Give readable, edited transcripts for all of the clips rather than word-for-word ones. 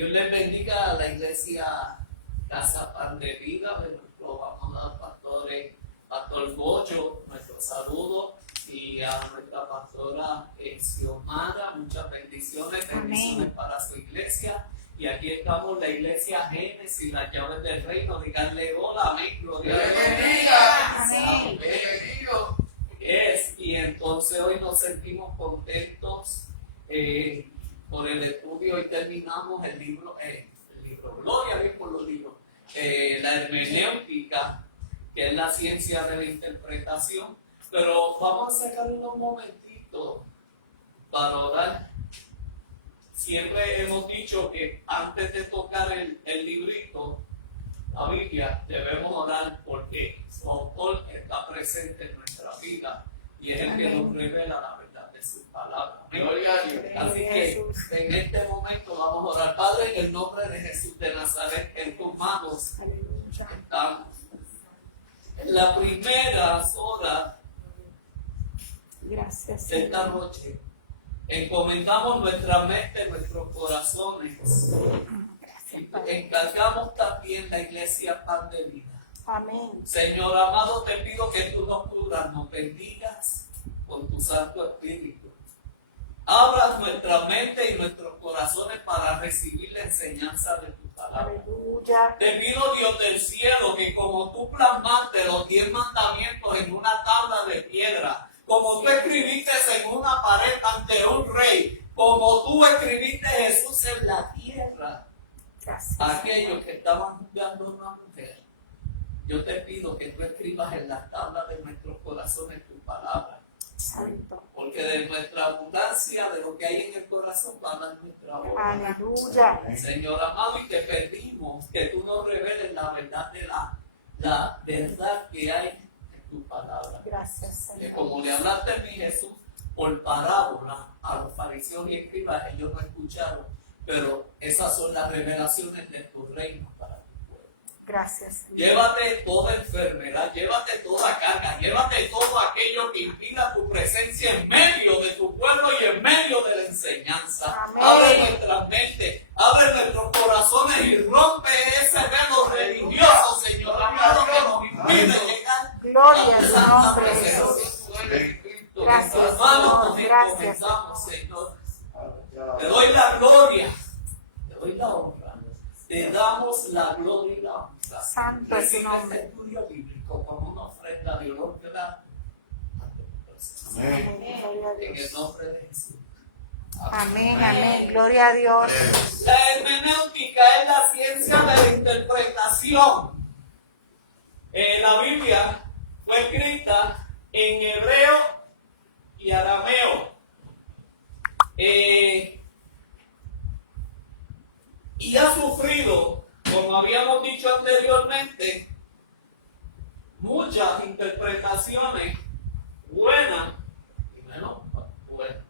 Dios les bendiga a la iglesia Casa Pan de Vida, de nuestro amado Pastor Gocho, nuestro saludo, y a nuestra pastora Xiomara, muchas bendiciones para su iglesia. Y aquí estamos, la iglesia Génesis, las llaves del reino. Díganle hola, amén, gloria a Dios. Y entonces hoy nos sentimos contentos por el estudio. Hoy terminamos el libro, gloria a Dios por los libros, la hermenéutica, que es la ciencia de la interpretación. Pero vamos a sacar unos momentitos para orar. Siempre hemos dicho que antes de tocar el librito, la Biblia, debemos orar porque su autor está presente en nuestra vida y es el que nos revela la verdad de su palabra. Así que en este momento vamos a orar. Padre, en el nombre de Jesús de Nazaret, en tus manos estamos. En las primeras horas de esta noche, encomendamos nuestra mente, nuestros corazones. Encargamos también la iglesia Pan de Vida. Amén. Señor amado, te pido que tú nos cubras, nos bendigas con tu Santo Espíritu. Abras nuestra mente y nuestros corazones para recibir la enseñanza de tu palabra. Aleluya. Te pido, Dios del cielo, que como tú plasmaste los 10 mandamientos en una tabla de piedra, como tú escribiste en una pared ante un rey, como tú escribiste Jesús en la tierra, Gracias. aquellos que estaban juzgando a una mujer, yo te pido que tú escribas en las tablas de nuestros corazones tu palabra. Santo. Porque de nuestra abundancia, de lo que hay en el corazón, va a dar nuestra boca. Aleluya. Señor amado, y te pedimos que tú nos reveles la verdad de la verdad que hay en tu palabra. Gracias, Que Señor. como le hablaste a mi Jesús por parábola a los fariseos y escribas, ellos no escucharon, pero esas son las revelaciones de tu reino para tu pueblo. Gracias, Señor. Llévate toda enfermedad, llévate toda carga, llévate todo aquello que impida tu presencia en medio de tu pueblo y en medio de la enseñanza. Amén. Abre nuestras mentes, abre nuestros corazones y rompe ese velo religioso, Señor amado, que nos impide llegar Gloria a al tu santa nombre de presencia. Jesús. Cristo. Gracias, En tus manos nos Señor. Gracias, encomendamos, Señor. Te doy la gloria, te doy la honra, te damos la gloria y la honra. Santo es tu Recibe nombre. este estudio bíblico como una ofrenda de honor que da a tu presencia. Amén. Gloria a En el Dios. nombre de Jesús. Amén, amén. Gloria a Dios. La hermenéutica es la ciencia de la interpretación. La Biblia fue escrita en hebreo y arameo. Y ha sufrido, como habíamos dicho anteriormente, muchas interpretaciones buenas y menos buenas.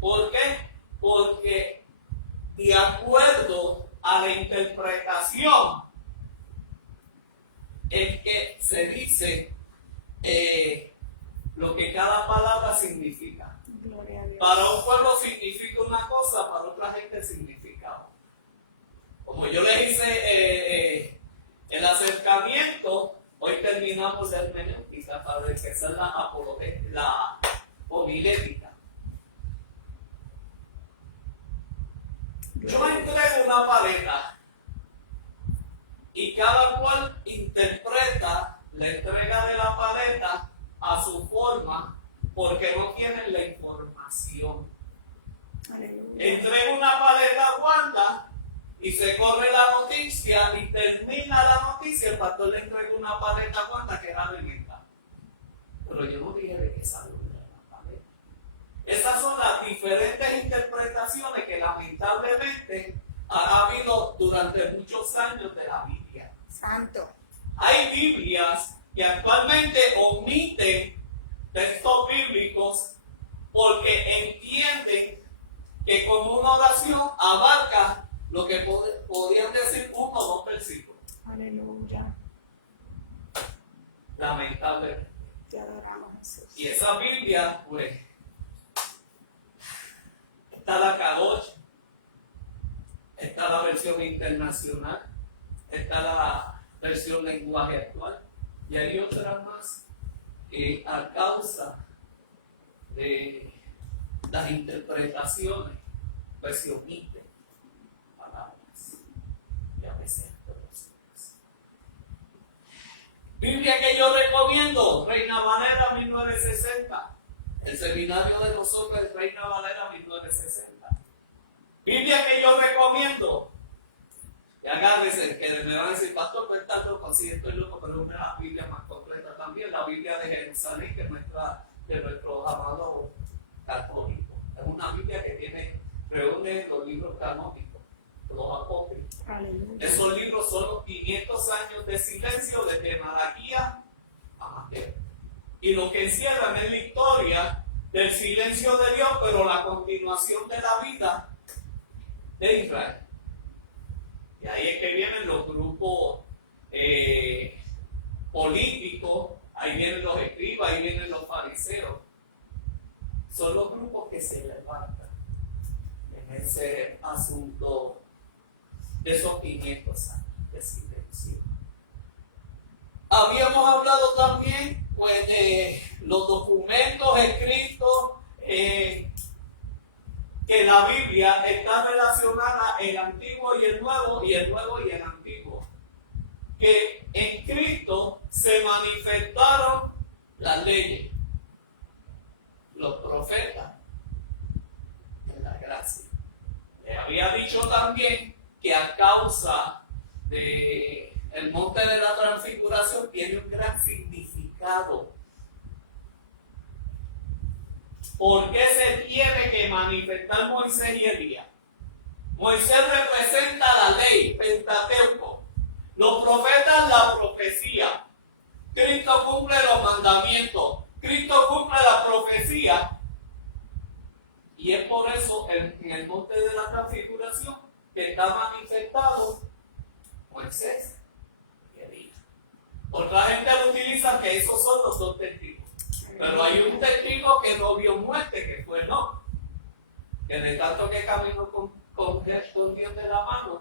¿Por qué? Porque de acuerdo a la interpretación es que se dice lo que cada palabra significa. Gloria a Dios. Para un pueblo significa una cosa, para otra gente significa otra. Como yo les hice el acercamiento, hoy terminamos la hermenéutica para empezar la homilética. Yo entrego una paleta y cada cual interpreta la entrega de la paleta a su forma porque no tienen la información. Aleluya. Entrega una paleta a Wanda y se corre la noticia y termina la noticia. El pastor le entrega una paleta a Wanda que es alimenta. Pero yo no dije de qué salió la paleta. Esas son las diferentes interpretaciones que lamentablemente ha habido durante muchos años de la Biblia. Santo. Hay Biblias que actualmente omiten textos bíblicos porque entienden que con una oración abarca lo que podrían decir uno o dos versículos. Aleluya. Lamentablemente. Te adoramos, Jesús. Y esa Biblia, pues, está la Kadosh, versión internacional, está la versión lenguaje actual, y hay otras más que a causa de las interpretaciones, pues se omiten palabras y a veces groserías. Biblia que yo recomiendo, Reina Valera 1960. El seminario de nosotros es Reina Valera 1960. Biblia que yo recomiendo. Y agárrese, que me van a decir, pastor, pues tanto consigue, estoy loco, pero es una Biblia más completa también, la Biblia de Jerusalén, que es de nuestro amado católico. Es una Biblia que reúne los libros canónicos, los apócrifos. Aleluya. Esos libros son los 500 años de silencio desde Malaquías a Mateo. Y lo que encierran es la historia del silencio de Dios, pero la continuación de la vida de Israel. Y ahí es que vienen los grupos políticos, ahí vienen los escribas, ahí vienen los fariseos. Son los grupos que se levantan en ese asunto de esos 500 años de silencio. Habíamos hablado también pues, de los documentos escritos que la Biblia está relacionada el Antiguo y el Nuevo, y el Nuevo y el Antiguo. Que en Cristo se manifestaron las leyes, los profetas, de la gracia. Le había dicho también que a causa de el monte de la transfiguración tiene un gran significado. ¿Por qué se tiene que manifestar Moisés y Elías? Moisés representa la ley, Pentateuco. Los profetas, la profecía. Cristo cumple los mandamientos. Cristo cumple la profecía. Y es por eso en el monte de la transfiguración que está manifestado Moisés y Elías. Otra gente lo utiliza que esos son los dos testigos. Pero hay un testigo que no vio muerte, que fue Enoc, que de tanto que caminó con Dios de la mano,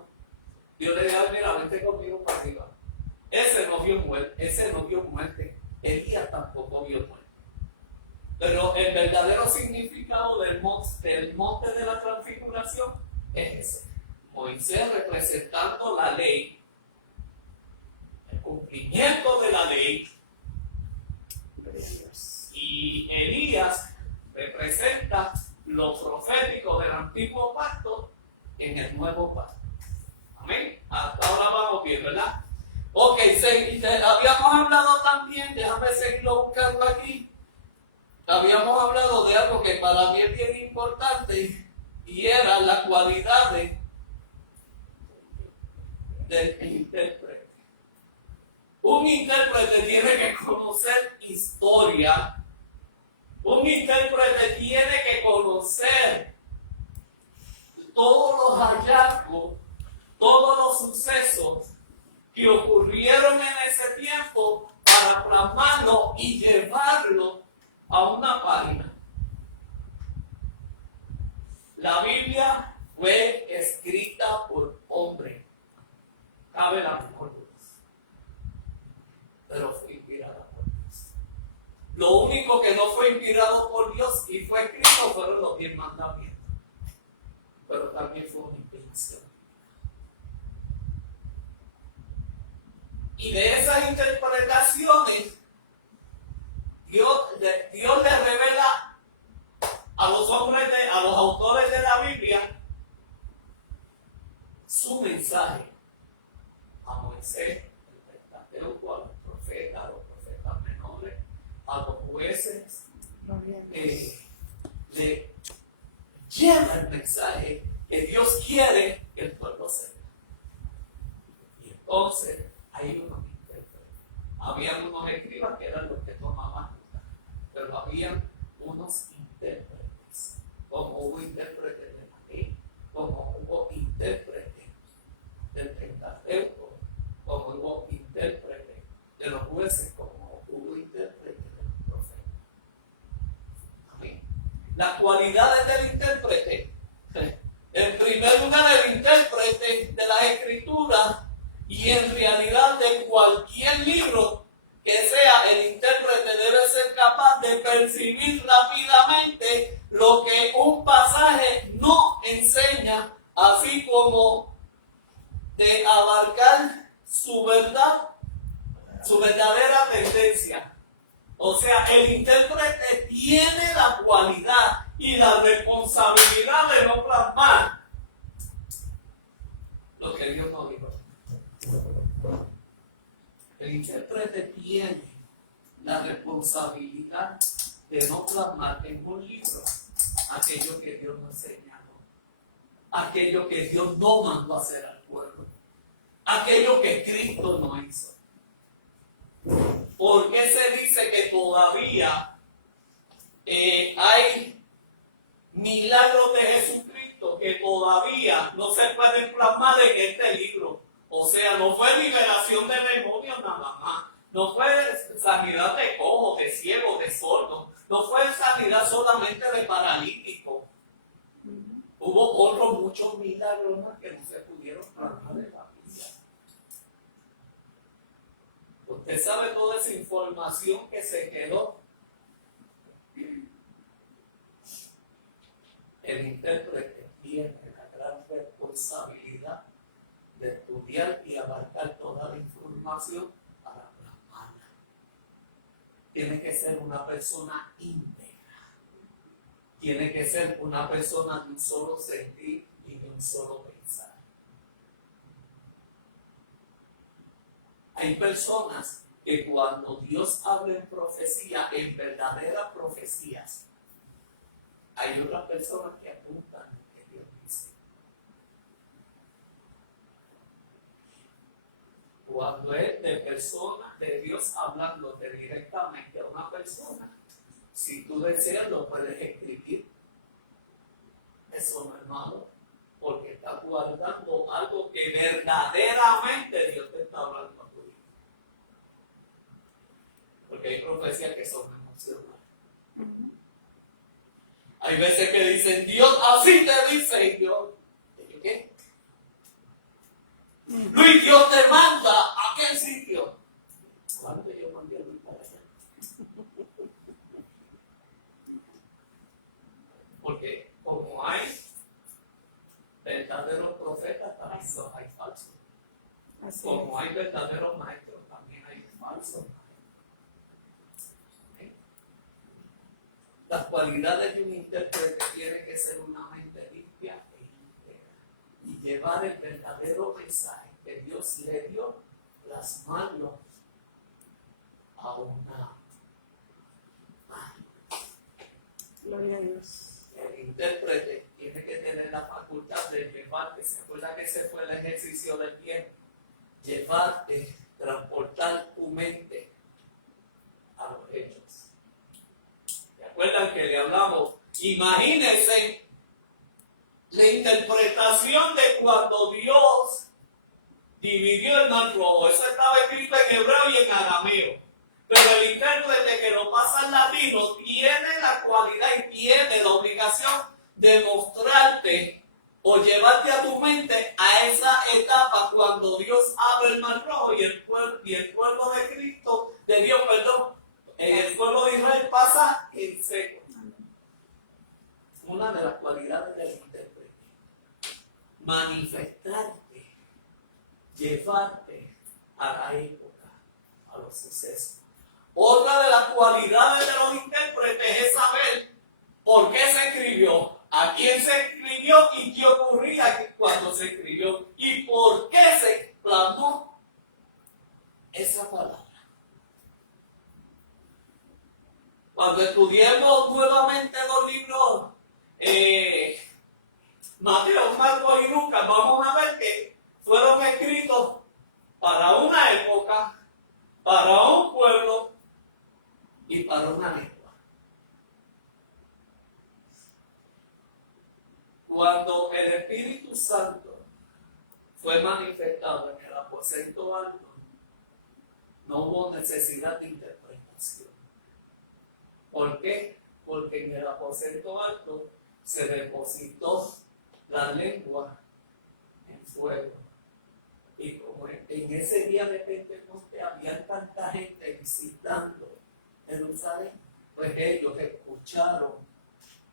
Dios le dijo, mira, vente conmigo para arriba. Ese no vio muerte, Elías tampoco vio muerte. Pero el verdadero significado del monte de la transfiguración es ese. Moisés representando la ley, el cumplimiento de la ley, y Elías representa lo profético del antiguo pacto en el nuevo pacto. Amén. Hasta ahora vamos bien, ¿verdad? Ok, habíamos hablado también, déjame seguirlo buscando aquí. Habíamos hablado de algo que para mí es bien importante y era las cualidades del intérprete. Un intérprete tiene que conocer historia. Un intérprete tiene que conocer todos los hallazgos, todos los sucesos que ocurrieron en ese tiempo para plasmarlo y llevarlo a una página. La Biblia fue escrita por hombres. Cabe la mejor duda. Pero fue inspirada por Dios. Lo único que no fue inspirado por Dios y fue escrito fueron los 10 mandamientos. Pero también fue una inspiración. Y de esas interpretaciones, Dios le revela a los hombres, a los autores de la Biblia, su mensaje a Moisés, el Pentateuco, a los profetas menores, a los jueces, le lleva el mensaje que Dios quiere que el pueblo sepa. Y entonces hay unos intérpretes. Habían unos escribas que eran los que tomaban nota, pero habían unos intérpretes, como hubo intérpretes de la ley, como hubo intérpretes del Pentateuco, como hubo intérpretes de los jueces, como hubo intérpretes de los profetas. Amén. Las cualidades del intérprete. En primer lugar, el intérprete de las escritura y en realidad de cualquier libro que sea, el intérprete debe ser capaz de percibir rápidamente lo que un pasaje no enseña, así como de abarcar su verdad, su verdadera tendencia. O sea, el intérprete tiene la cualidad y la responsabilidad de no plasmar lo que Dios no dijo. El intérprete tiene la responsabilidad de no plasmar en un libro aquello que Dios no señaló, aquello que Dios no mandó a hacer al pueblo, aquello que Cristo no hizo. ¿Por qué se dice que todavía hay milagros de Jesucristo que todavía no se pueden plasmar en este libro? O sea, no fue liberación de demonios nada más, no fue sanidad de cojos, de ciegos, de sordos, no fue sanidad solamente de paralíticos. Hubo otros muchos milagros más que no se pudieron plasmar en la Biblia. Usted sabe toda esa información que se quedó. El intérprete tiene la gran responsabilidad de estudiar y abarcar toda la información para plasmarla. Tiene que ser una persona íntegra. Tiene que ser una persona de un solo sentir y de un solo pensar. Hay personas que cuando Dios habla en profecía, en verdaderas profecías, hay otras personas que apuntan lo que Dios dice. Cuando es de persona, de Dios hablándote directamente a una persona, si tú deseas lo puedes escribir. Eso no es malo, porque estás guardando algo que verdaderamente Dios te está hablando a tu vida. Porque hay profecías que son emocionales. Hay veces que dicen, Dios así te dice, y Dios, ¿y qué? Luis, Dios te manda a aquel sitio. ¿Cuándo yo mandé a Luis para allá? Porque como hay verdaderos profetas, también los hay falsos. Como hay verdaderos maestros, también hay falsos. Las cualidades de un intérprete tiene que ser una mente limpia e íntegra y llevar el verdadero mensaje que Dios le dio, plasmarlo a una mano. Gloria a Dios. El intérprete tiene que tener la facultad de llevarte, ¿se acuerda que ese fue el ejercicio del tiempo? Llevarte, transportar tu mente a los hechos. ¿Recuerdan que le hablamos? Imagínense la interpretación de cuando Dios dividió el mar rojo. Eso estaba escrito en hebreo y en arameo. Pero el intérprete que lo pasa en latino tiene la cualidad y tiene la obligación de mostrarte o llevarte a tu mente a esa etapa cuando Dios abre el mar rojo y el pueblo de Cristo, de Dios, perdón, el pueblo de Israel pasa en seco. Una de las cualidades del intérprete, manifestarte, llevarte a la época, a los sucesos. Otra de las cualidades de los intérpretes es saber por qué se escribió, a quién se escribió y qué ocurría cuando se escribió y por qué se plasmó esa palabra. Cuando estudiemos nuevamente los libros Mateo, Marcos y Lucas, vamos a ver que fueron escritos para una época, para un pueblo y para una lengua. Cuando el Espíritu Santo fue manifestado en el aposento alto, no hubo necesidad de interpretación. ¿Por qué? Porque en el aposento alto se depositó la lengua en fuego. Y en ese día de Pentecostés había tanta gente visitando Jerusalén, pues ellos escucharon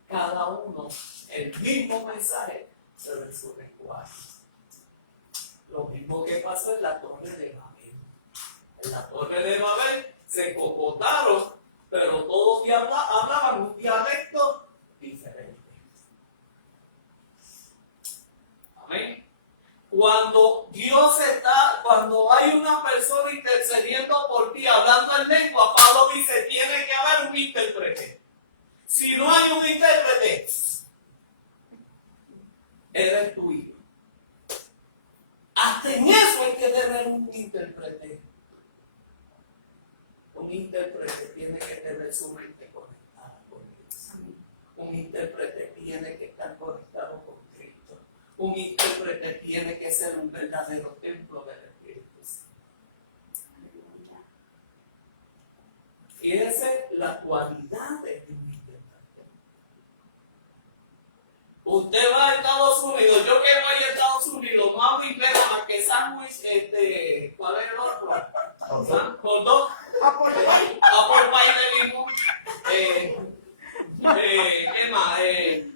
cada uno el mismo mensaje, pero en su lenguaje. Lo mismo que pasó en la Torre de Babel. En la Torre de Babel se cocotaron, pero todos hablaban un dialecto diferente. Amén. Cuando hay una persona intercediendo por ti, hablando en lengua, Pablo dice, tiene que haber un intérprete. Si no hay un intérprete, eres tu hijo. Hasta en eso hay que tener un intérprete. Un intérprete tiene que tener su mente conectada con Dios. Un intérprete tiene que estar conectado con Cristo. Un intérprete tiene que ser un verdadero templo del Espíritu Santo. Y esa es la cualidad de un intérprete. Usted va a Estados Unidos, yo que voy a Estados Unidos, más primero más que sándwich, ¿cuál es el otro? Hot dog. Apple pie de limón. ¿Qué más?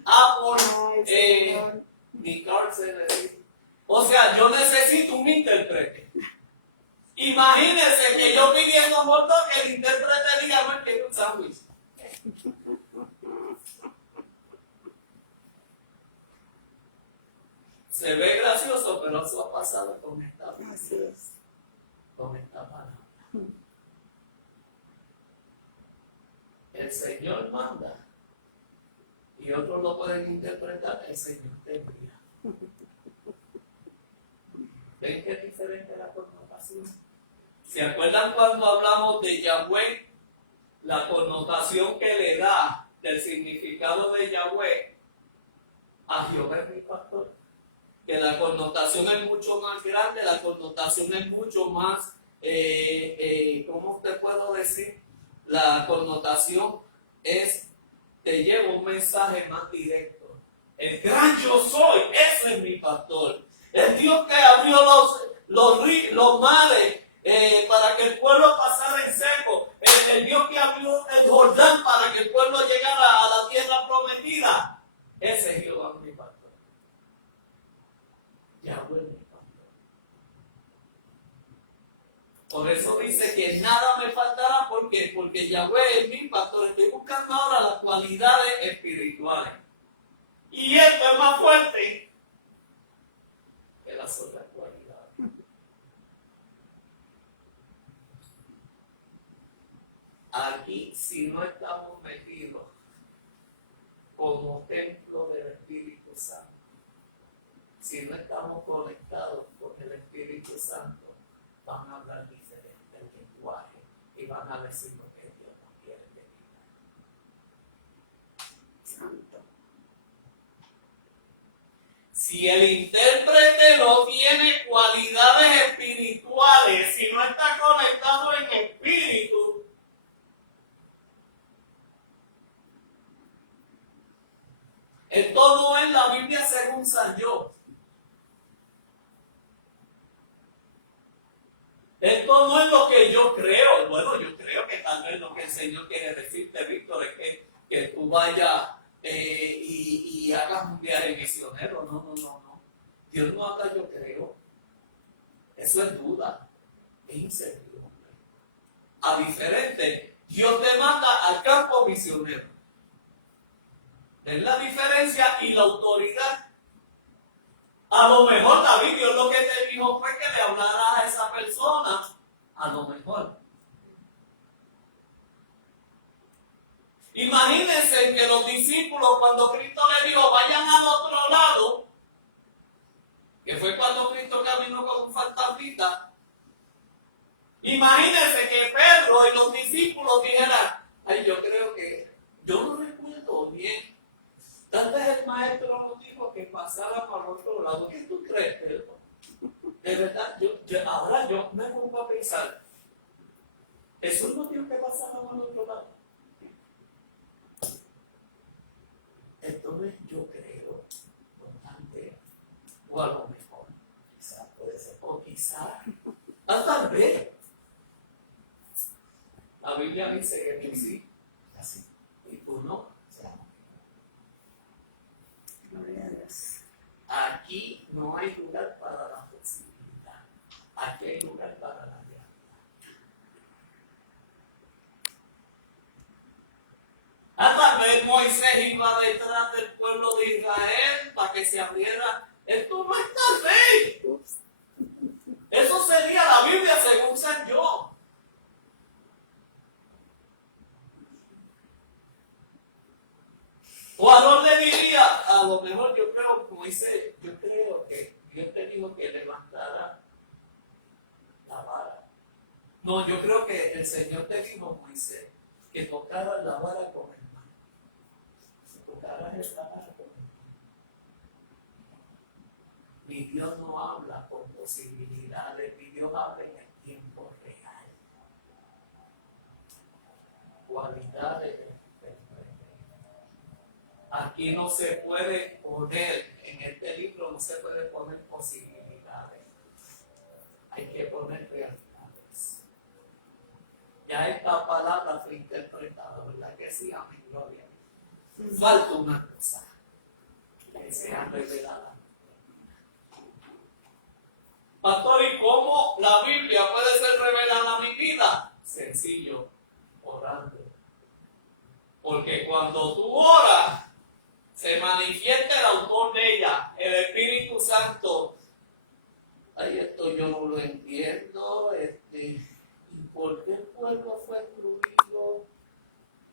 Apple, ni cárcel. O sea, yo necesito un intérprete. Imagínense que yo pidiendo hot dog, que el intérprete diga, no, quiero un sándwich. Se ve gracioso, pero eso ha pasado con esta frase, con esta palabra. El Señor manda y otros lo pueden interpretar, el Señor te envía. ¿Ven qué es diferente la connotación? ¿Se acuerdan cuando hablamos de Yahweh? La connotación que le da del significado de Yahweh a Jehová es mi pastor. Que la connotación es mucho más grande, la connotación es mucho más, ¿cómo te puedo decir? La connotación te lleva un mensaje más directo. El gran yo soy, ese es mi pastor. El Dios que abrió los mares para que el pueblo pasara en seco. El Dios que abrió el Jordán para que el pueblo llegara a la tierra prometida. Ese es Jehová mi pastor. Yahweh mi pastor. Por eso dice que nada me faltará. ¿Por qué? Porque Yahweh es mi pastor. Estoy buscando ahora las cualidades espirituales. Y esto es más fuerte que las otras cualidades. Aquí, si no estamos metidos como templo del Espíritu Santo, si no estamos conectados con el Espíritu Santo, van a hablar diferente el lenguaje y van a decir lo que Dios no quiere que digan. Santo. Si el intérprete no tiene cualidades espirituales, si no está conectado en espíritu, esto no es la Biblia según San Yo. Esto no es lo que yo creo. Bueno, yo creo que tal vez lo que el Señor quiere decirte, Víctor, es que tú vayas y hagas un viaje misionero. No. Dios no habla yo creo. Eso es duda, es incertidumbre. A diferente, Dios te manda al campo misionero. ¿Ves la diferencia y la autoridad? A lo mejor, David, Dios lo que te dijo fue que le hablaras a esa persona. A lo mejor. Imagínense que los discípulos, cuando Cristo le dijo, vayan al otro lado, que fue cuando Cristo caminó con un fantasmita. Imagínense que Pedro y los discípulos dijeran, ay, yo creo que, yo no recuerdo bien. Tal vez el maestro nos dijo que pasara para el otro lado. ¿Qué tú crees, Pedro? De verdad, ahora yo me pongo a pensar, Jesús no dijo que pasara para el otro lado. Entonces yo creo, bastante, o a lo mejor, quizás puede ser, o quizás Tal vez. La Biblia dice que tú sí, así, y tú no. Gloria a Dios. Aquí no hay lugar para la flexibilidad. Aquí hay lugar para la lealtad. Tal vez Moisés iba detrás del pueblo de Israel para que se abriera. Esto no es tal vez. Ups. Eso sería la Biblia según San yo. O a dónde diría, a lo mejor yo creo, como dice, yo creo que Dios te dijo que levantara la vara. No, yo creo que el Señor te dijo, Moisés, que tocara la vara con el mar. Si tocaras la vara con el mar. Mi Dios no habla con posibilidades, mi Dios habla en el tiempo real. Cualidades del Aquí no se puede poner, en este libro no se puede poner posibilidades. Hay que poner realidades. Ya esta palabra fue interpretada, ¿verdad que sí? Amén, gloria. Falta una cosa que sea revelada. Pastor, ¿y cómo la Biblia puede ser revelada a mi vida? Sencillo, orando. Porque cuando tú oras, se manifiesta el autor de ella, el Espíritu Santo. Ay, esto yo no lo entiendo. ¿Y por qué el pueblo fue excluido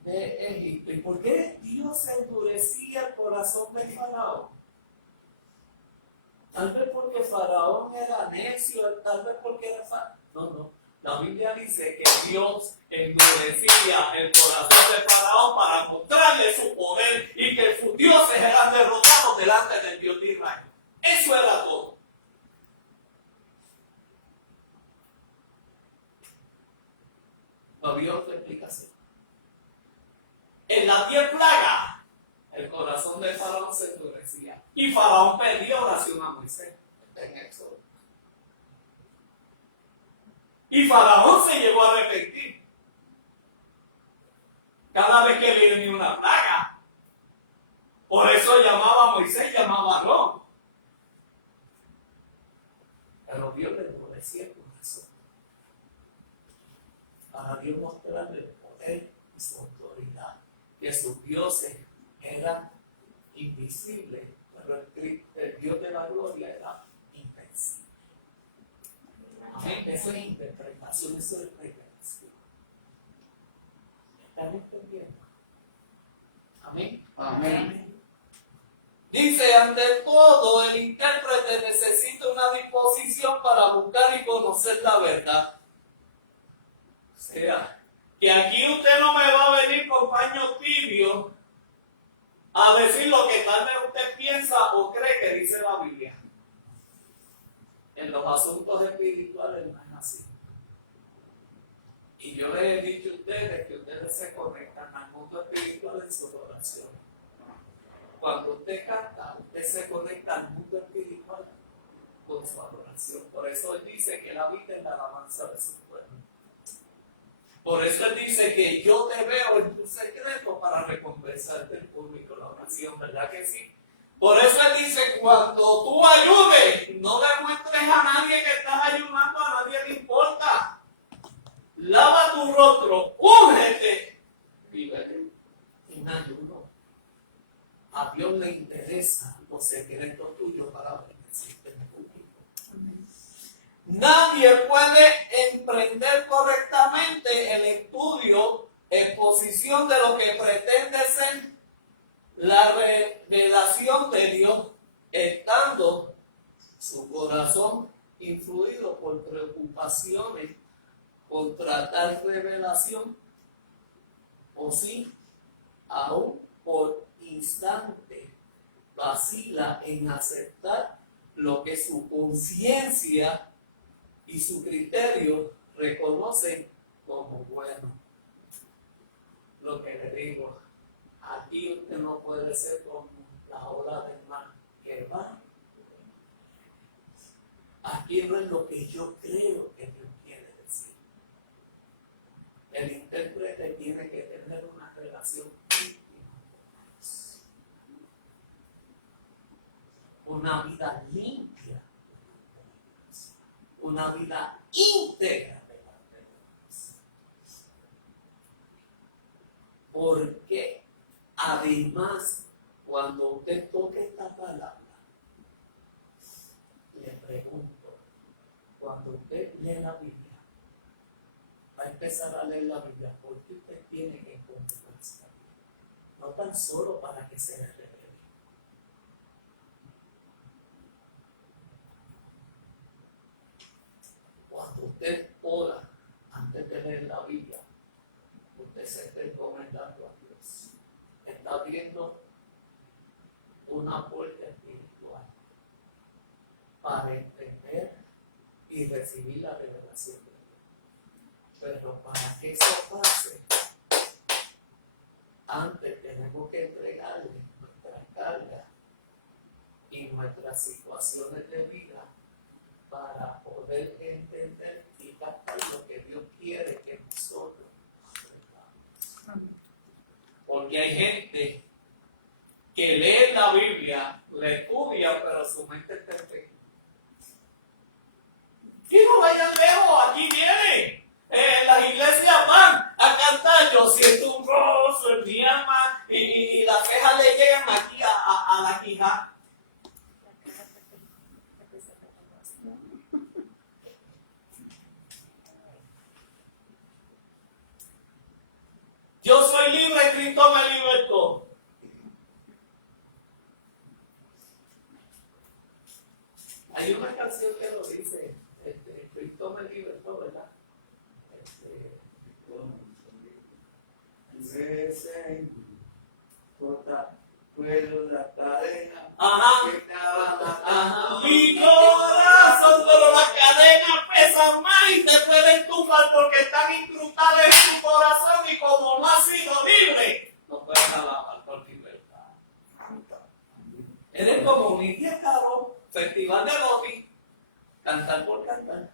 de Egipto? ¿Y por qué Dios endurecía el corazón de Faraón? Tal vez porque Faraón era necio, tal vez porque era No. La Biblia dice que Dios endurecía el corazón de Faraón para mostrarle su poder y que sus dioses eran derrotados delante del Dios de Israel. Eso era todo. No había otra explicación. En las 10 plagas, el corazón de Faraón se endurecía. Y Faraón pedía oración a Moisés. En Éxodo. Y Faraón se llegó a arrepentir. Cada vez que le venía una plaga. Por eso llamaba a Moisés, llamaba a Aarón. Pero Dios le endurecía el corazón. Para Dios mostrarle el poder y su autoridad. Que sus dioses eran invisibles, pero el Dios de la gloria era invencible. Amén. Eso es interpretación, eso es revelación. ¿Están entendiendo? Amén. Amén. Dice, ante todo, el intérprete necesita una disposición para buscar y conocer la verdad. O sea, que aquí usted no me va a venir con paño tibio a decir lo que tal vez usted piensa o cree que dice la Biblia. En los asuntos espirituales no es así. Y yo les he dicho a ustedes que ustedes se conectan al mundo espiritual en su oración. Cuando usted canta, usted se conecta al mundo espiritual con su adoración. Por eso él dice que él habita en la alabanza de su pueblo. Por eso él dice que yo te veo en tu secreto para recompensarte en público la oración, ¿verdad que sí? Por eso él dice, cuando tú ayudes, no demuestres a nadie que estás ayudando, a nadie le importa. Lava tu rostro, úngete y vete en ayuno. A Dios le interesa los secretos tuyos para bendecirte en público. Nadie puede emprender correctamente el estudio, exposición de lo que pretende ser la revelación de Dios, estando su corazón influido por preocupaciones contra tal revelación, o sí, aún por instante vacila en aceptar lo que su conciencia y su criterio reconocen como bueno. Lo que le digo, aquí usted no puede ser como la ola del mar que va. Aquí no es lo que yo creo que Dios una vida limpia, una vida íntegra delante de Dios. Porque además, cuando usted toque esta palabra, le pregunto, cuando usted lee la Biblia, va a empezar a leer la Biblia, porque usted tiene que encontrar esta Biblia, no tan solo para que se le revele. Cuando usted ora antes de leer la Biblia, usted se está encomendando a Dios. Está abriendo una puerta espiritual para entender y recibir la revelación de Dios. Pero para que eso pase, antes tenemos que entregarle nuestras cargas y nuestras situaciones de vida para poder entender y captar lo que Dios quiere que nosotros aprendamos. Porque hay gente que lee la Biblia, la estudia, pero su mente está perfecta. Y no vayan lejos, aquí vienen. Las iglesias van a cantar, yo siento un gozo en mi alma, y las quejas le llegan aquí a la quija. Yo soy libre, Cristo me libertó. Hay una canción que lo dice, Cristo me libertó, ¿verdad? Puedo la cadena. Ajá. Que estaba Ajá. Mi corazón, pero las cadenas pesan más y te pueden tumbar porque están incrustadas en tu corazón y como no has sido libre, no puedes alabar por libertad. Eres como mi Caro, festival de Loki, cantar por cantar.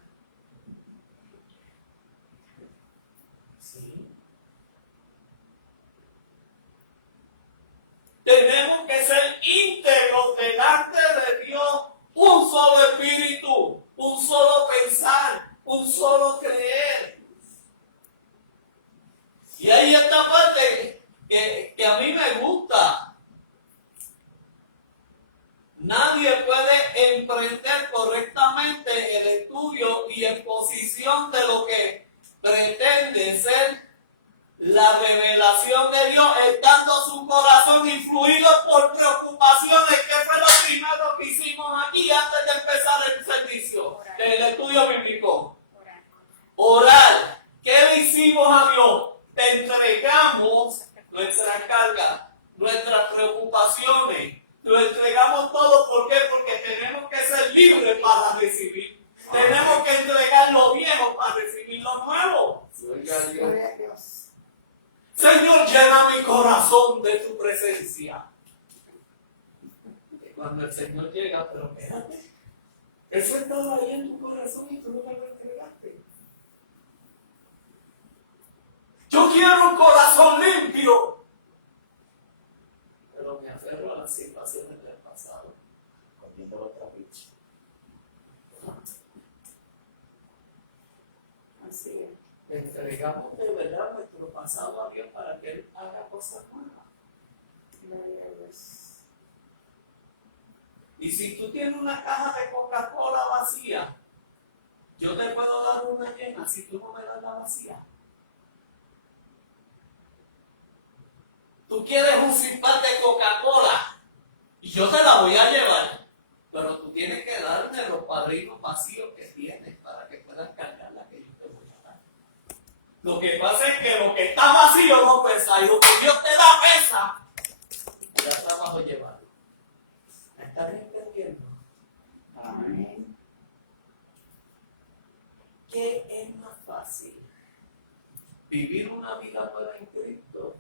Sí. Tenemos que ser íntegros delante de Dios, un solo espíritu, un solo pensar, un solo creer. Y hay esta parte que a mí me gusta. Nadie puede emprender correctamente el estudio y exposición de lo que pretende ser la revelación de Dios, estando su corazón influido por preocupaciones. ¿Qué fue lo primero que hicimos aquí antes de empezar el servicio? El estudio bíblico. Orar. ¿Qué le hicimos a Dios? Te entregamos nuestras cargas, nuestras preocupaciones. Lo entregamos todo. ¿Por qué? Porque tenemos que ser libres para recibir. Tenemos que entregar lo viejo para recibir lo nuevo. Gloria a Dios. Señor, llena mi corazón de tu presencia. Y cuando el Señor llega, pero espérate, eso estaba ahí en tu corazón y tú no me lo entregaste. Yo quiero un corazón limpio, pero me aferro a las situaciones del pasado. Comiendo otra bicha. Así es. Le entregamos de verdad nuestro pasado a Dios para que Él haga cosas nuevas. Gloria a Dios. Y si tú tienes una caja de Coca-Cola vacía, yo te puedo dar una llena si tú no me das la vacía. Tú quieres un cipar de Coca-Cola y yo te la voy a llevar, pero tú tienes que darme los padrinos vacíos que tienes para que puedas cargar la que yo te voy a dar. Lo que pasa es que lo que está vacío no pesa y lo que Dios te da pesa. Ya está bajo llevarlo. ¿Me estás entendiendo? Amén. ¿Qué es más fácil? ¿Vivir una vida para en Cristo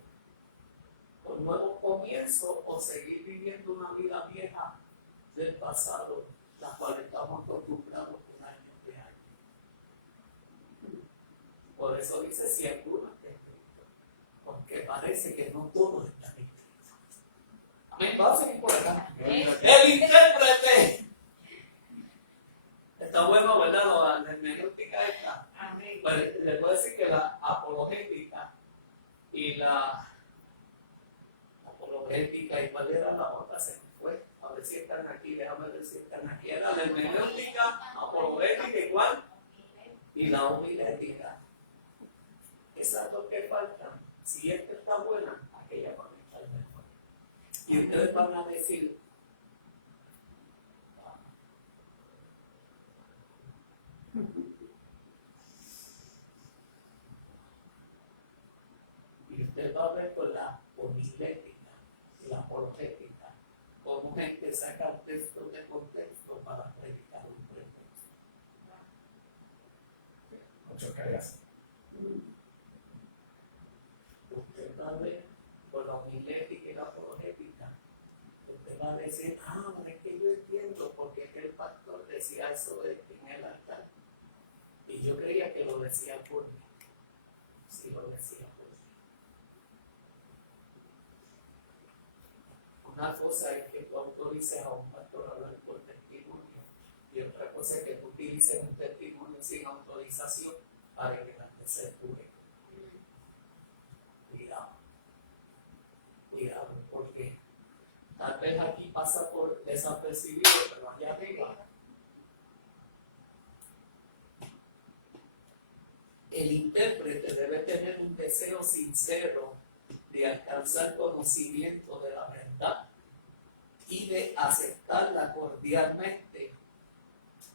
con nuevos comienzos o seguir viviendo una vida vieja del pasado, la cual estamos acostumbrados por años de años? Por eso dice si alguno está en Cristo, porque parece que no todos están en Cristo. Amén. Vamos a seguir por acá. El intérprete decir que la apologética y la apologética, ¿y cuál era la otra? Se me fue. A ver si están aquí, déjame ver si están aquí. Era la hermenéutica, apologética, ¿igual? Y la homilética. Esas dos que faltan. Si esta está buena, aquella va a estar mejor. Y ustedes van a decir, y usted va a ver con la homilética y la apologética, cómo gente saca textos de contexto para predicar un pretexto. Muchas gracias. Usted va a ver con la homilética y la apologética, usted va a decir, es que yo entiendo porque es que el pastor decía eso en el altar. Y yo creía que lo decía por mí. Sí, lo decía por mí. Una cosa es que tú autorices a un pastor a hablar por testimonio, y otra cosa es que tú utilices un testimonio sin autorización para que la gente se cure. Cuidado, porque tal vez aquí pasa por desapercibido, pero allá arriba el intérprete debe tener un deseo sincero de alcanzar conocimiento de la verdad y de aceptarla cordialmente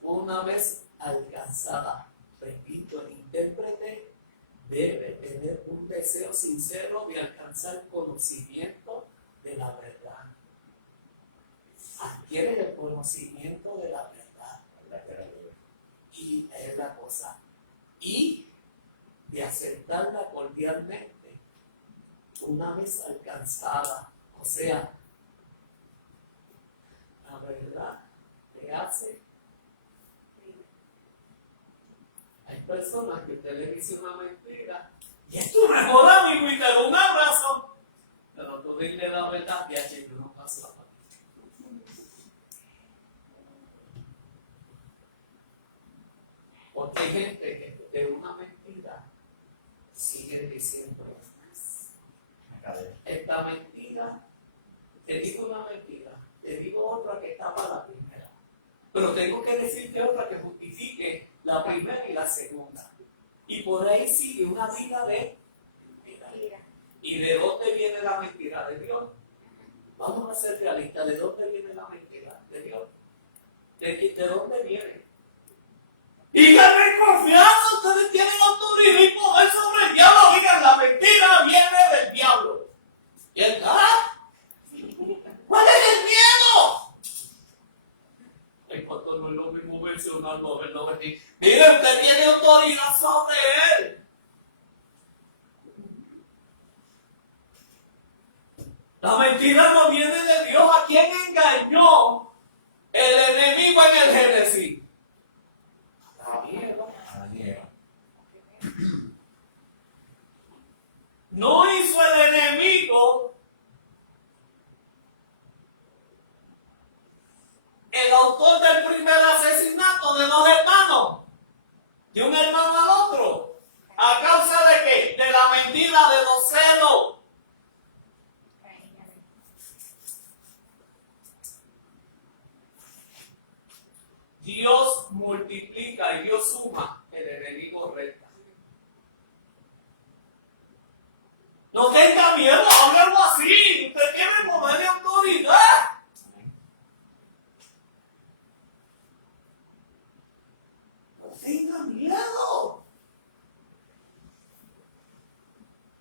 una vez alcanzada. Repito, el intérprete debe tener un deseo sincero de alcanzar conocimiento de la verdad. Adquiere el conocimiento de la verdad. Y es la cosa. Y de aceptarla cordialmente una vez alcanzada. O sea, la verdad te hace. Hay personas que usted le dice una mentira y es tu mejor amigo y te da un abrazo, pero tú dile la verdad y allí no pasa nada. Porque hay gente que de una mentira sigue diciendo esta mentira, te digo una mentira, te digo otra que está para la primera, pero tengo que decirte otra que justifique la primera y la segunda. Y por ahí sigue una vida de mentira. ¿Y de dónde viene la mentira? ¿De Dios? Vamos a ser realistas. ¿De dónde viene la mentira? ¿De Dios? ¿De dónde viene? Y ganen confianza, ustedes tienen autoridad y poder sobre el diablo. Digan, la mentira viene del diablo. ¿Y el ¿cuál es el miedo? El pastor no es lo mismo mencionarlo, verlo venir. Mire, usted tiene autoridad sobre él. La mentira no viene de Dios. ¿A quién engañó el enemigo en el Génesis? No hizo el enemigo el autor del primer asesinato de dos hermanos, de un hermano al otro, ¿a causa de qué? De la mentira, de los celos. Dios multiplica y Dios suma, el enemigo resta. No tenga miedo, háblalo así. Usted tiene poder de autoridad. No tenga miedo.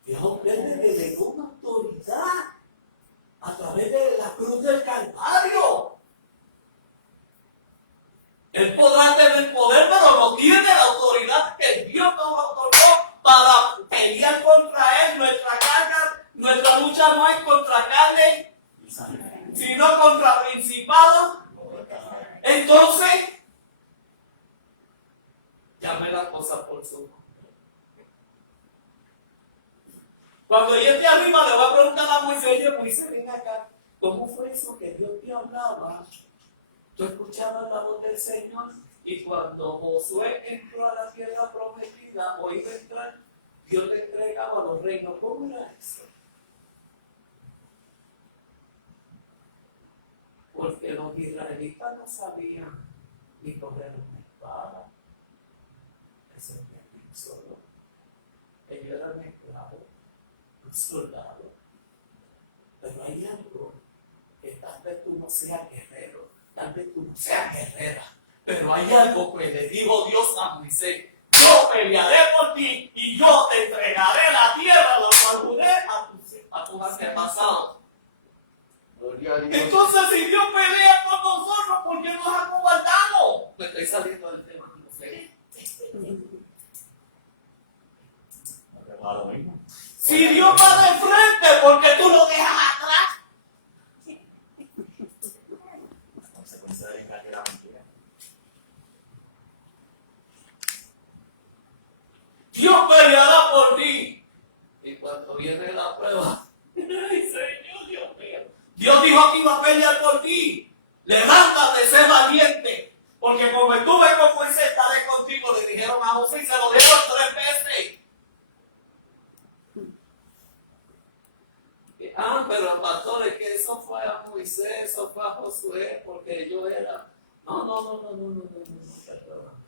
Dios a usted le delegó una autoridad a través de la cruz del Calvario. Él podrá tener poder, pero no tiene la autoridad que Dios nos otorgó para pelear contra él. Nuestra lucha no es contra carne, sino contra principados. Entonces, llame las cosas por su nombre. Cuando yo esté arriba, le voy a preguntar a Moisés, ven acá, ¿cómo fue eso que Dios te hablaba? ¿Tú escuchabas la voz del Señor Y cuando Josué entró a la tierra prometida, o iba a entrar, Dios le entregaba los reinos. ¿Cómo era eso? Porque los israelitas no sabían ni coger una espada. Eso es bien solo. Ellos eran esclavos, un soldado. Pero hay algo que tal vez tú no seas guerrero, tal vez tú no seas guerrera, pero hay algo que le dijo Dios a Moisés: yo pelearé por ti y yo te entregaré la tierra, la cual juré a tus antepasados. Gloria a Dios. Entonces, si Dios pelea por nosotros, ¿por qué nos acobardamos? Me estoy saliendo del tema, no sé. Lo mismo. Si Dios va de frente, ¿por qué tú lo dejas atrás? Las consecuencias de engañar la mentira. Dios peleará por ti. Y cuando viene la prueba, ay Señor, Dios mío, Dios dijo que iba a pelear por ti. Levántate, sé valiente. Porque como estuve con Moisés, estaré contigo. Le dijeron a José y se lo dijeron 3 veces. Pero pastor, es que eso fue a Moisés, eso fue a Josué, porque yo era. No, perdóname.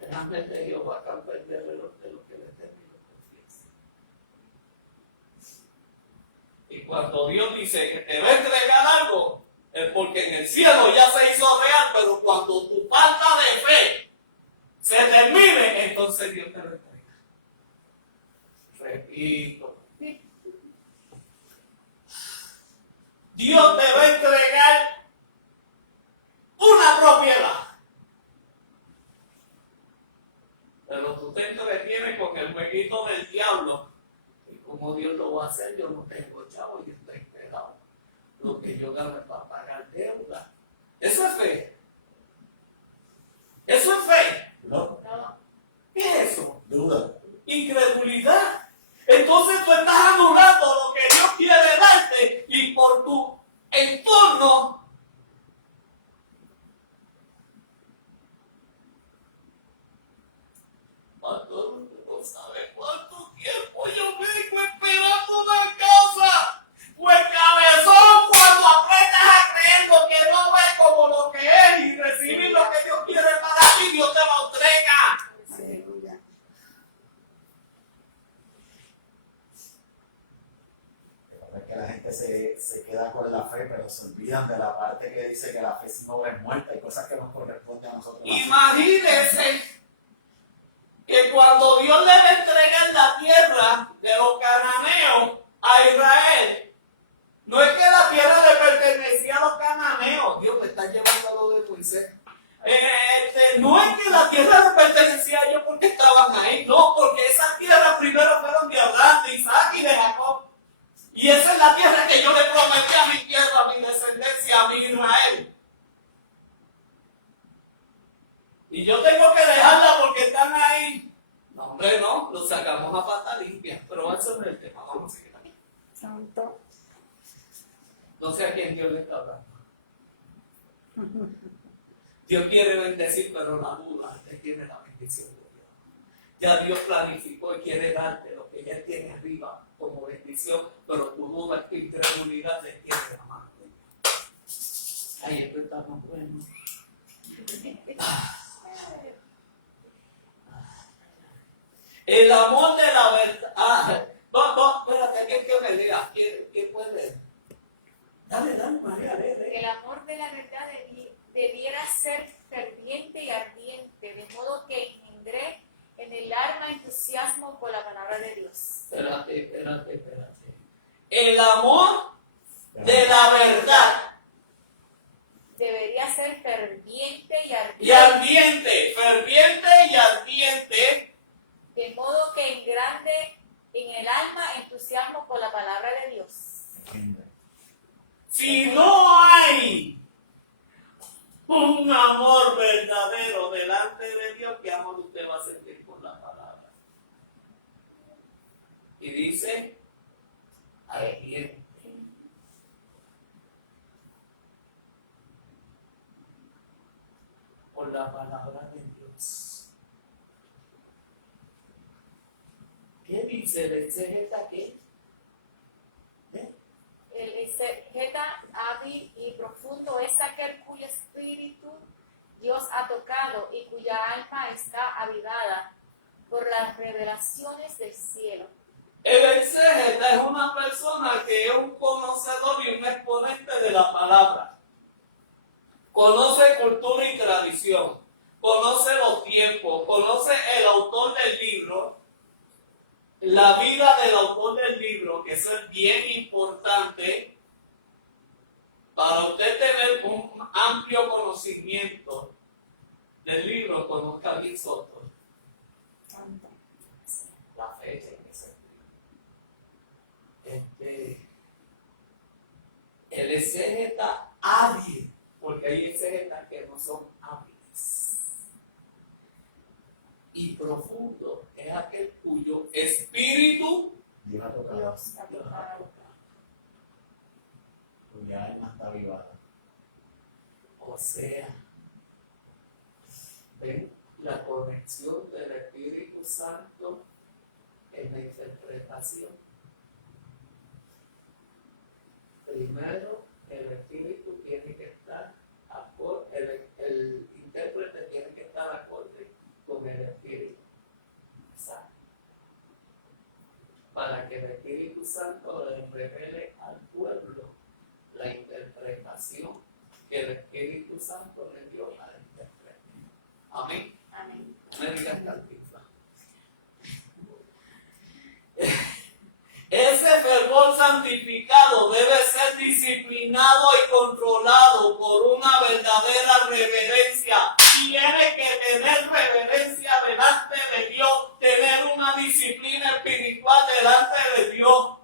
El ángel de Jehová campa el de lo que le teme y lo confiesa. Y cuando Dios dice que te va a entregar algo, es porque en el cielo ya se hizo real, pero cuando tu falta de fe se termine, entonces Dios te lo entrega. Repito. Dios te va a entregar una propiedad. Pero tú te entretienes con el jueguito del diablo. Y como Dios lo va a hacer, yo no tengo chavo y estoy esperado. Lo que yo gano es para pagar deuda. Eso es fe. Eso es fe. No, ¿Qué es eso? duda. Incredulidad. Entonces tú estás anulando lo que Dios quiere darte y por tu entorno pastor, no sabe cuánto tiempo yo vengo esperando una casa. Pues cabezón, cuando aprendas a creer lo que no es como lo que es y recibir lo que Dios quiere para ti, Dios te lo entrega. Aleluya. Es que la gente se queda con la fe, pero se olvidan de la parte que dice que la fe sin obra es muerta. Hay cosas que nos corresponden a nosotros. Imagínense que cuando Dios le va a entregar la tierra de los cananeos a Israel, no es que la tierra le pertenecía a los cananeos. Dios me está llevando a lo de Moisés. No es que la tierra le pertenecía a ellos porque estaban ahí, no, porque esas tierras primero fueron de Abraham, de Isaac y de Jacob. Y esa es la tierra que yo le prometí a mi tierra, a mi descendencia, a mi Israel. Y yo tengo que dejarla porque están ahí. No, hombre, no, lo sacamos a pata limpia. Pero va a ser el tema, vamos a seguir aquí. Santo. No sé a quién Dios le está hablando. Dios quiere bendecir, pero la duda te tiene la bendición de Dios. Ya Dios planificó y quiere darte lo que ya tiene arriba como bendición, pero tu duda, tu incredulidad le tiene la mano de Dios. Ay, esto está más bueno. El amor de la verdad. Espérate, ¿qué me diga? ¿Quién puede? Dale, María, lee. El amor de la verdad debiera ser ferviente y ardiente, de modo que engendré en el alma entusiasmo por la palabra de Dios. Espérate. El amor de la verdad. Debería ser ferviente y Y ardiente, ferviente y ardiente. de modo que engrande en el alma entusiasmo por la palabra de Dios. Si no hay un amor verdadero delante de Dios, ¿qué amor usted va a sentir por la palabra? Y dice, ardiente. por la palabra de Dios. ¿Qué dice el exégeta aquí? El exégeta hábil y profundo es aquel cuyo espíritu Dios ha tocado y cuya alma está avivada por las revelaciones del cielo. El exégeta es una persona que es un conocedor y un exponente de la palabra. Conoce cultura y tradición, conoce los tiempos, conoce el autor del libro, la vida del autor del libro, que eso es bien importante para usted tener un amplio conocimiento del libro. Conozca a Soto, la fecha en que se escribe. El exégeta hábil, porque hay exégetas que no son hábiles. Y profundo es aquel cuyo espíritu Dios ha tocado, Dios ha Dios ha tocado. tocado. cuya alma está avivada. O sea, ven la conexión del Espíritu Santo en la interpretación. Primero, el Espíritu tiene que estar acorde, el intérprete tiene que estar acorde con el Espíritu Santo, para que el Espíritu Santo le revele al pueblo la interpretación que el Espíritu Santo le dio al intérprete. Amén. Amén. Me digas Cantinflas. Ese fervor santificado debe ser disciplinado y controlado por una verdadera reverencia. Tiene que tener reverencia delante de Dios, tener una disciplina espiritual delante de Dios.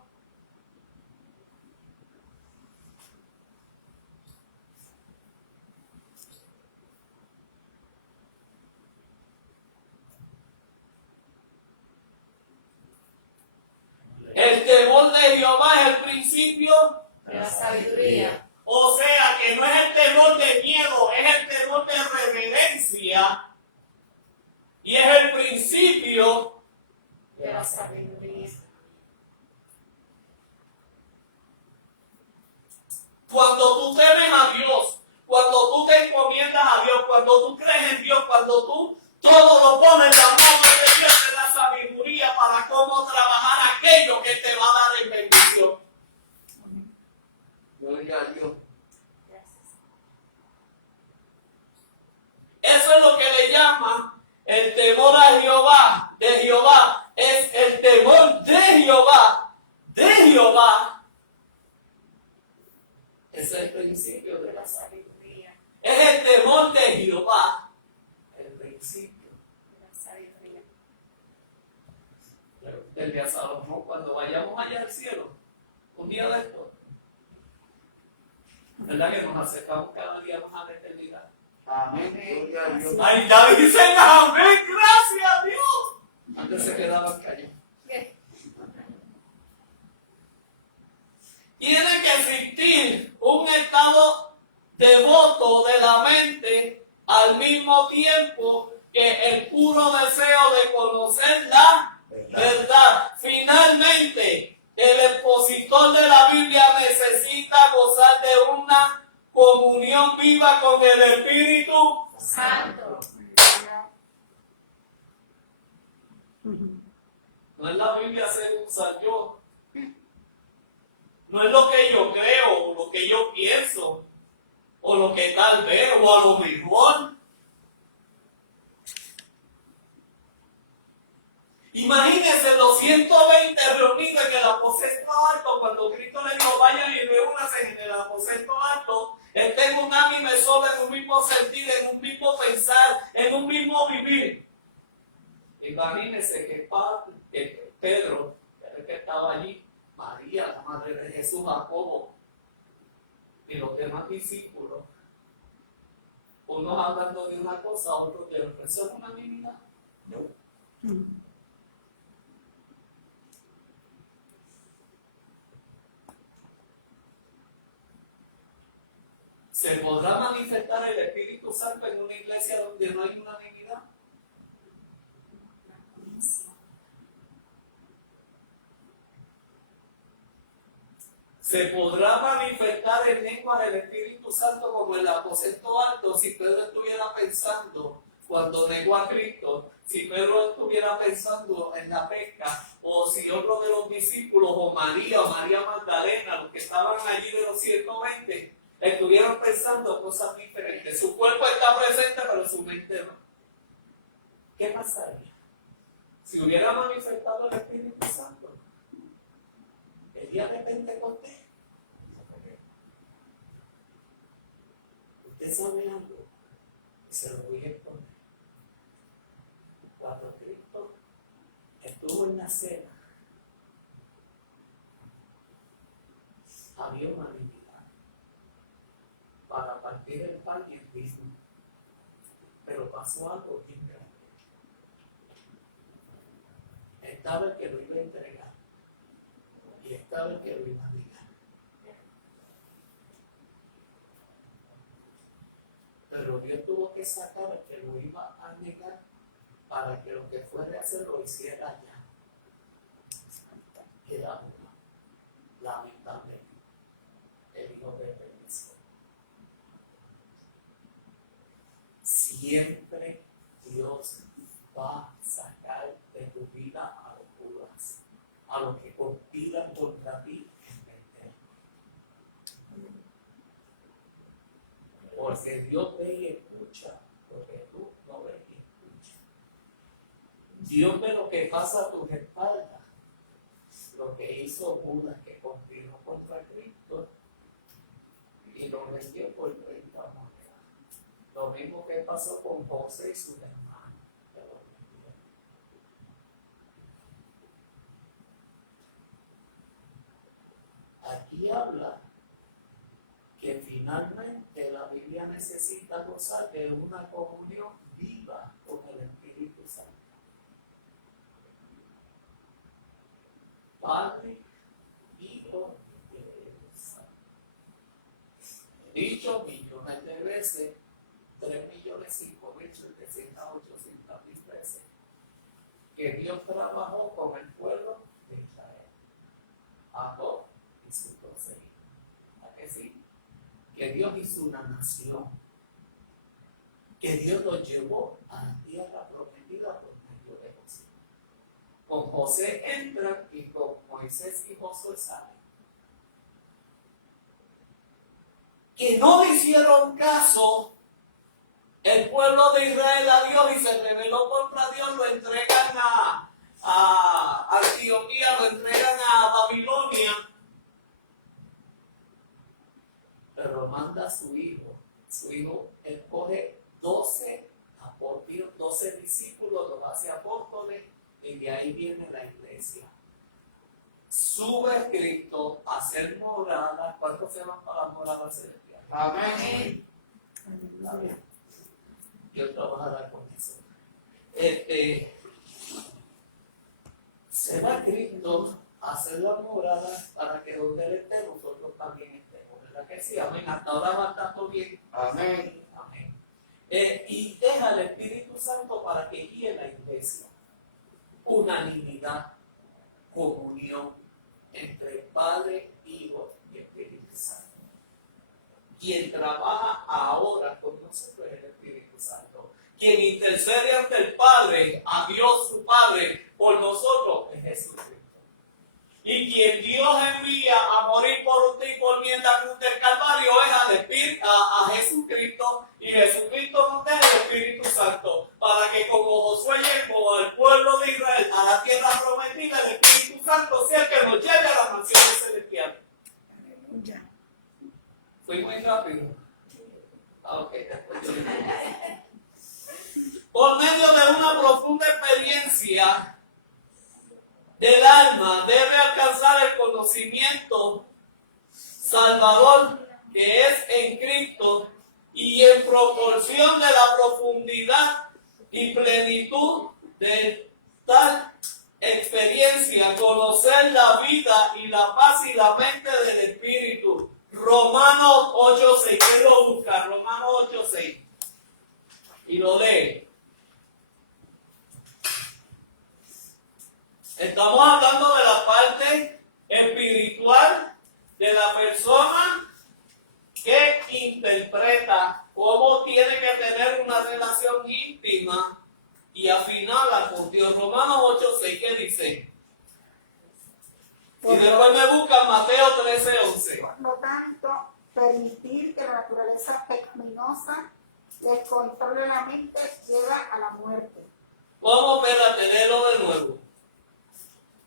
El temor de Jehová es el principio De la sabiduría. O sea que no es el temor de miedo, es el temor de reverencia. Y es el principio De la sabiduría. cuando tú temes a Dios, cuando tú te encomiendas a Dios, cuando tú crees en Dios, cuando tú todo lo pones en la mano de Dios, te da sabiduría para cómo trabajar aquello que te va a dar en bendición. Gloria a Dios. Gracias. Eso es lo que le llama el temor a Jehová, de Jehová. Es el temor de Jehová, de Jehová. Ese es el principio de la sabiduría. Es el temor de Jehová, el principio De la sabiduría. del día Salomón. Cuando vayamos allá al cielo, un día de esto, ¿verdad que nos acercamos cada día más a la eternidad? Amén. Gloria a Dios. Ahí ya dicen amén, gracias a Dios. Antes se quedaban callados. Tiene que existir un estado devoto de la mente al mismo tiempo que el puro deseo de conocer la verdad. Finalmente, el expositor de la Biblia necesita gozar de una comunión viva con el Espíritu Santo. No es la Biblia según San yo. No es lo que yo creo, o lo que yo pienso, o lo que tal vez, o a lo mejor. Imagínense los 120 reunidos en el aposento alto, cuando Cristo les dijo, vayan y reúnanse en el aposento alto, estén en un ánimo solo, en un mismo sentir, en un mismo pensar, en un mismo vivir. Imagínense que Pedro, que estaba allí, María, la madre de Jesús, Jacobo y los demás discípulos, unos hablando de una cosa, otros de otra. ¿Eso es unanimidad? No. ¿Se podrá manifestar el Espíritu Santo en una iglesia donde no hay unanimidad? ¿Se podrá manifestar en lenguas el Espíritu Santo como el aposento alto si Pedro estuviera pensando cuando negó a Cristo? Si Pedro estuviera pensando en la pesca, o si otro de los discípulos, o María Magdalena, los que estaban allí de los 120, estuvieron pensando cosas diferentes. Su cuerpo está presente, pero su mente no. ¿Qué pasaría si hubiera manifestado el Espíritu Santo el día de Pentecostés? ¿Usted sabe algo? Se lo voy a exponer. Cuando Cristo estuvo en la cena, había una unanimidad para partir el pan y el vino, pero pasó algo bien grande. Estaba el que lo iba a entregar y estaba el que lo iba a negar. Pero Dios tuvo que sacar al que lo iba a negar para que lo que fuera a hacer lo hiciera ya. Queda uno, lamentablemente, el hijo de perdición. Siempre Dios va a sacar de tu vida a los puras, a los que conspiran contra ti en vender. Porque Dios ve y escucha lo que tú no ves y escuchas. Dios ve lo que pasa a tus espaldas, lo que hizo Judas, que conspiró contra Cristo y lo vendió por 30 monedas. Lo mismo que pasó con José y sus hermanos. Que lo vendieron. Aquí habla que finalmente la Biblia necesita gozar de una comunión viva con el Espíritu Santo. Padre, Hijo y Espíritu Santo. Dicho millones de veces, 3.5.700.800.000 veces, que Dios trabajó con el pueblo de Israel. Jacob y sus 12 hijos. ¿A que sí? Que Dios hizo una nación, que Dios los llevó a la tierra prometida por medio de José. Con José entran y con Moisés y Josué salen. Que no le hicieron caso el pueblo de Israel a Dios y se rebeló contra Dios, lo entregan a Antioquía, lo entregan a Babilonia. Pero manda a su hijo escoge 12 apóstoles, 12 discípulos, los hace apóstoles, y de ahí viene la iglesia. Sube Cristo a hacer morada. ¿Cuántos se van para la morada celestial? Amén. Amén. Dios trabajará con eso. Se va Cristo a hacer la morada para que donde Él esté, nosotros también estemos. ¿Verdad que sí? Amén. Hasta ahora va tanto bien. Amén. Amén. Y deja al Espíritu Santo para que guíe la iglesia. Unanimidad, comunión entre Padre, Hijo y Espíritu Santo. Quien trabaja ahora con nosotros es el Espíritu Santo. Quien intercede ante el Padre, a Dios su Padre, por nosotros es Jesucristo. Y quien Dios envía a morir por usted y por mí en la cruz del Calvario es a Jesucristo, y Jesucristo nos da el Espíritu Santo, para que como Josué llevó al pueblo de Israel a la tierra prometida, el Espíritu Santo sea el que nos lleve a la nación celestial. Fui muy rápido. Ok, después yo le por medio de una profunda experiencia del alma debe alcanzar el conocimiento salvador que es en Cristo, y en proporción de la profundidad y plenitud de tal experiencia, conocer la vida y la paz y la mente del Espíritu, Romanos 8:6. ¿Quién lo busca? Romanos 8:6. Y lo lee. Estamos hablando de la parte espiritual de la persona que interpreta cómo tiene que tener una relación íntima y afinada con Dios. Romanos 8:6, ¿qué dice? Y después me buscan Mateo 13:11. Por lo tanto, permitir que la naturaleza pecaminosa les controle la mente lleva a la muerte. ¿Cómo? Para tenerlo de nuevo.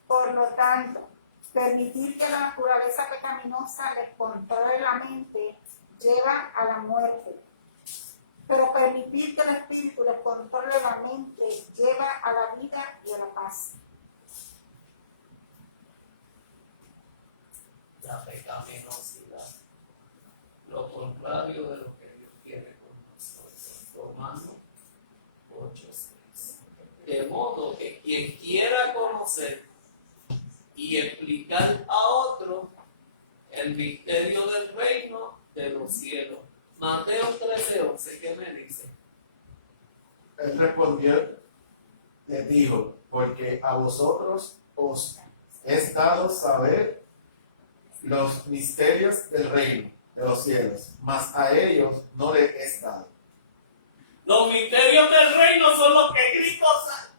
Por lo tanto, permitir que la naturaleza pecaminosa les controle la mente lleva a la muerte. Pero permitir que el espíritu les controle la mente lleva a la vida y a la paz. La pecaminosidad. Lo contrario de lo que Dios quiere con nosotros. Romanos 8:6. De modo que quien quiera conocer y explicar a otro el misterio del reino de los cielos. Mateo 13:11, ¿qué me dice? Él respondió, les dijo, porque a vosotros os es dado saber los misterios del reino de los cielos, mas a ellos no les es dado. Los misterios del reino son los que Cristo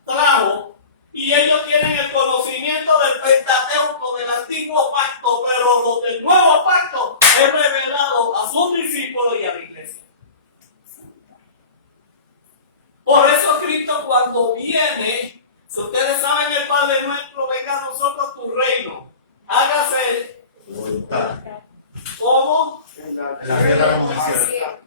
trajo y ellos tienen el conocimiento del Pentateuco, del antiguo pacto, pero lo del nuevo pacto es revelado a sus discípulos y a la iglesia. Por eso Cristo cuando viene, si ustedes saben el Padre nuestro, venga a nosotros tu reino, hágase Voluntad. como En la tierra como en el cielo.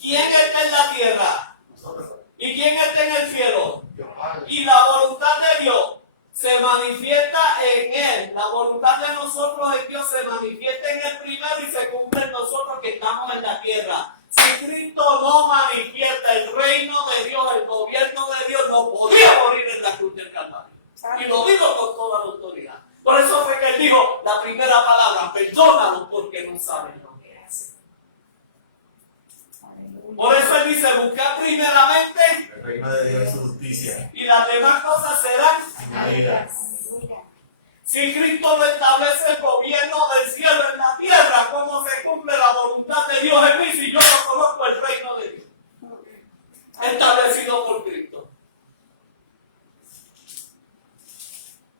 ¿quién está en la tierra? Nosotros. ¿Y quién está en el cielo? Dios Padre. Y la voluntad de Dios se manifiesta en Él. La voluntad de nosotros en Dios se manifiesta en Él primero y se cumple en nosotros que estamos en la tierra. Si Cristo no manifiesta el reino de Dios, el gobierno de Dios, no podía morir en la cruz del Calvario. Y lo digo con toda la autoridad. Por eso fue que Él dijo la primera palabra, perdónalos porque no saben lo que hacen. Por eso Él dice, buscar primeramente El reino de Dios y su justicia. y las demás cosas serán. Añadidas. Aleluya. Si Cristo no establece el gobierno del cielo en la tierra, ¿cómo se cumple la voluntad de Dios en mí si yo no conozco el reino de Dios? Establecido por Cristo.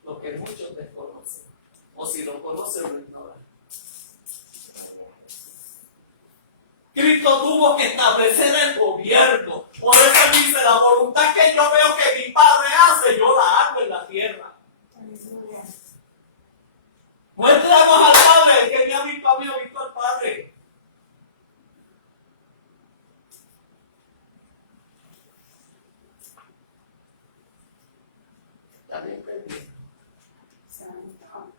Lo que muchos desconocen. O si lo conocen, lo ignoran. Cristo tuvo que establecer el gobierno. Por eso dice, la voluntad que yo veo que mi Padre hace, yo la hago en la tierra. Aleluya. Muéstranos al Padre, el que me ha visto a mí, ha visto al Padre. ¿Está bien entendido? Santo.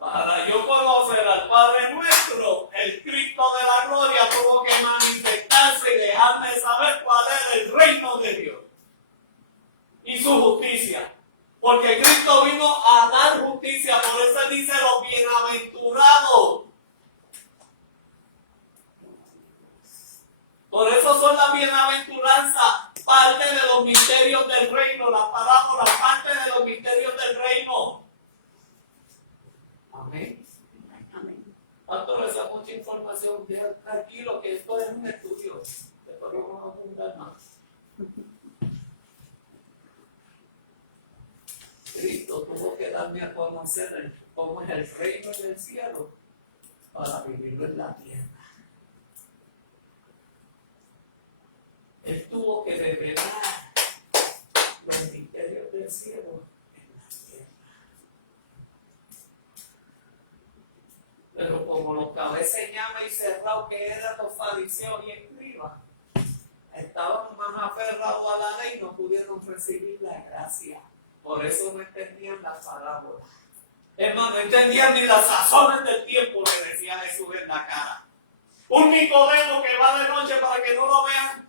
Para yo conocer al Padre nuestro, el Cristo de la gloria tuvo que manifestarse y dejarme saber cuál es el reino de Dios y su justicia. Porque Cristo vino a dar justicia, por eso dice los bienaventurados. Por eso son las bienaventuranzas, parte de los misterios del reino, las parábolas, parte de los misterios del reino. Amén. Amén. Pastor, esa mucha información, tranquilo que esto es un estudio. Después vamos a apuntar más. Cristo tuvo que darme a conocer cómo es el reino del cielo para vivirlo en la tierra. Él tuvo que revelar los misterios del cielo en la tierra. Pero como los cabezas llama y cerrados que eran los fariseos y escribas, estaban más aferrados a la ley, no pudieron recibir la gracia. Por eso no entendían las parábolas. Es más, no entendían ni las sazones del tiempo, le decía Jesús en la cara. Un Nicodemo que va de noche para que no lo vean,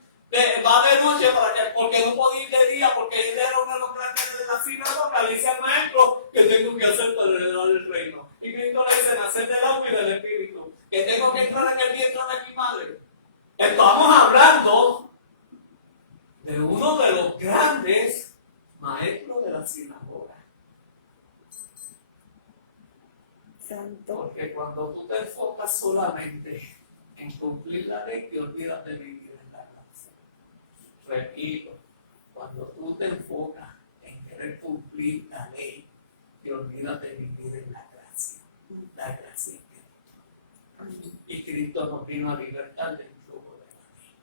va de noche porque no podía ir de día, porque él era uno de los grandes de la sinagoga, le dice al maestro que tengo que hacer para heredar el reino. Y Cristo le dice, nacer del agua y del espíritu. tengo que entrar en el vientre de mi madre. Estamos hablando de uno de los grandes maestros de la sinagoga. Santo. Porque cuando tú te enfocas solamente en cumplir la ley, te olvidas de vivir en la gracia. Repito, cuando tú te enfocas en querer cumplir la ley, te olvidas de vivir en la gracia. La gracia en Cristo. Y Cristo nos vino a libertar del yugo de la ley.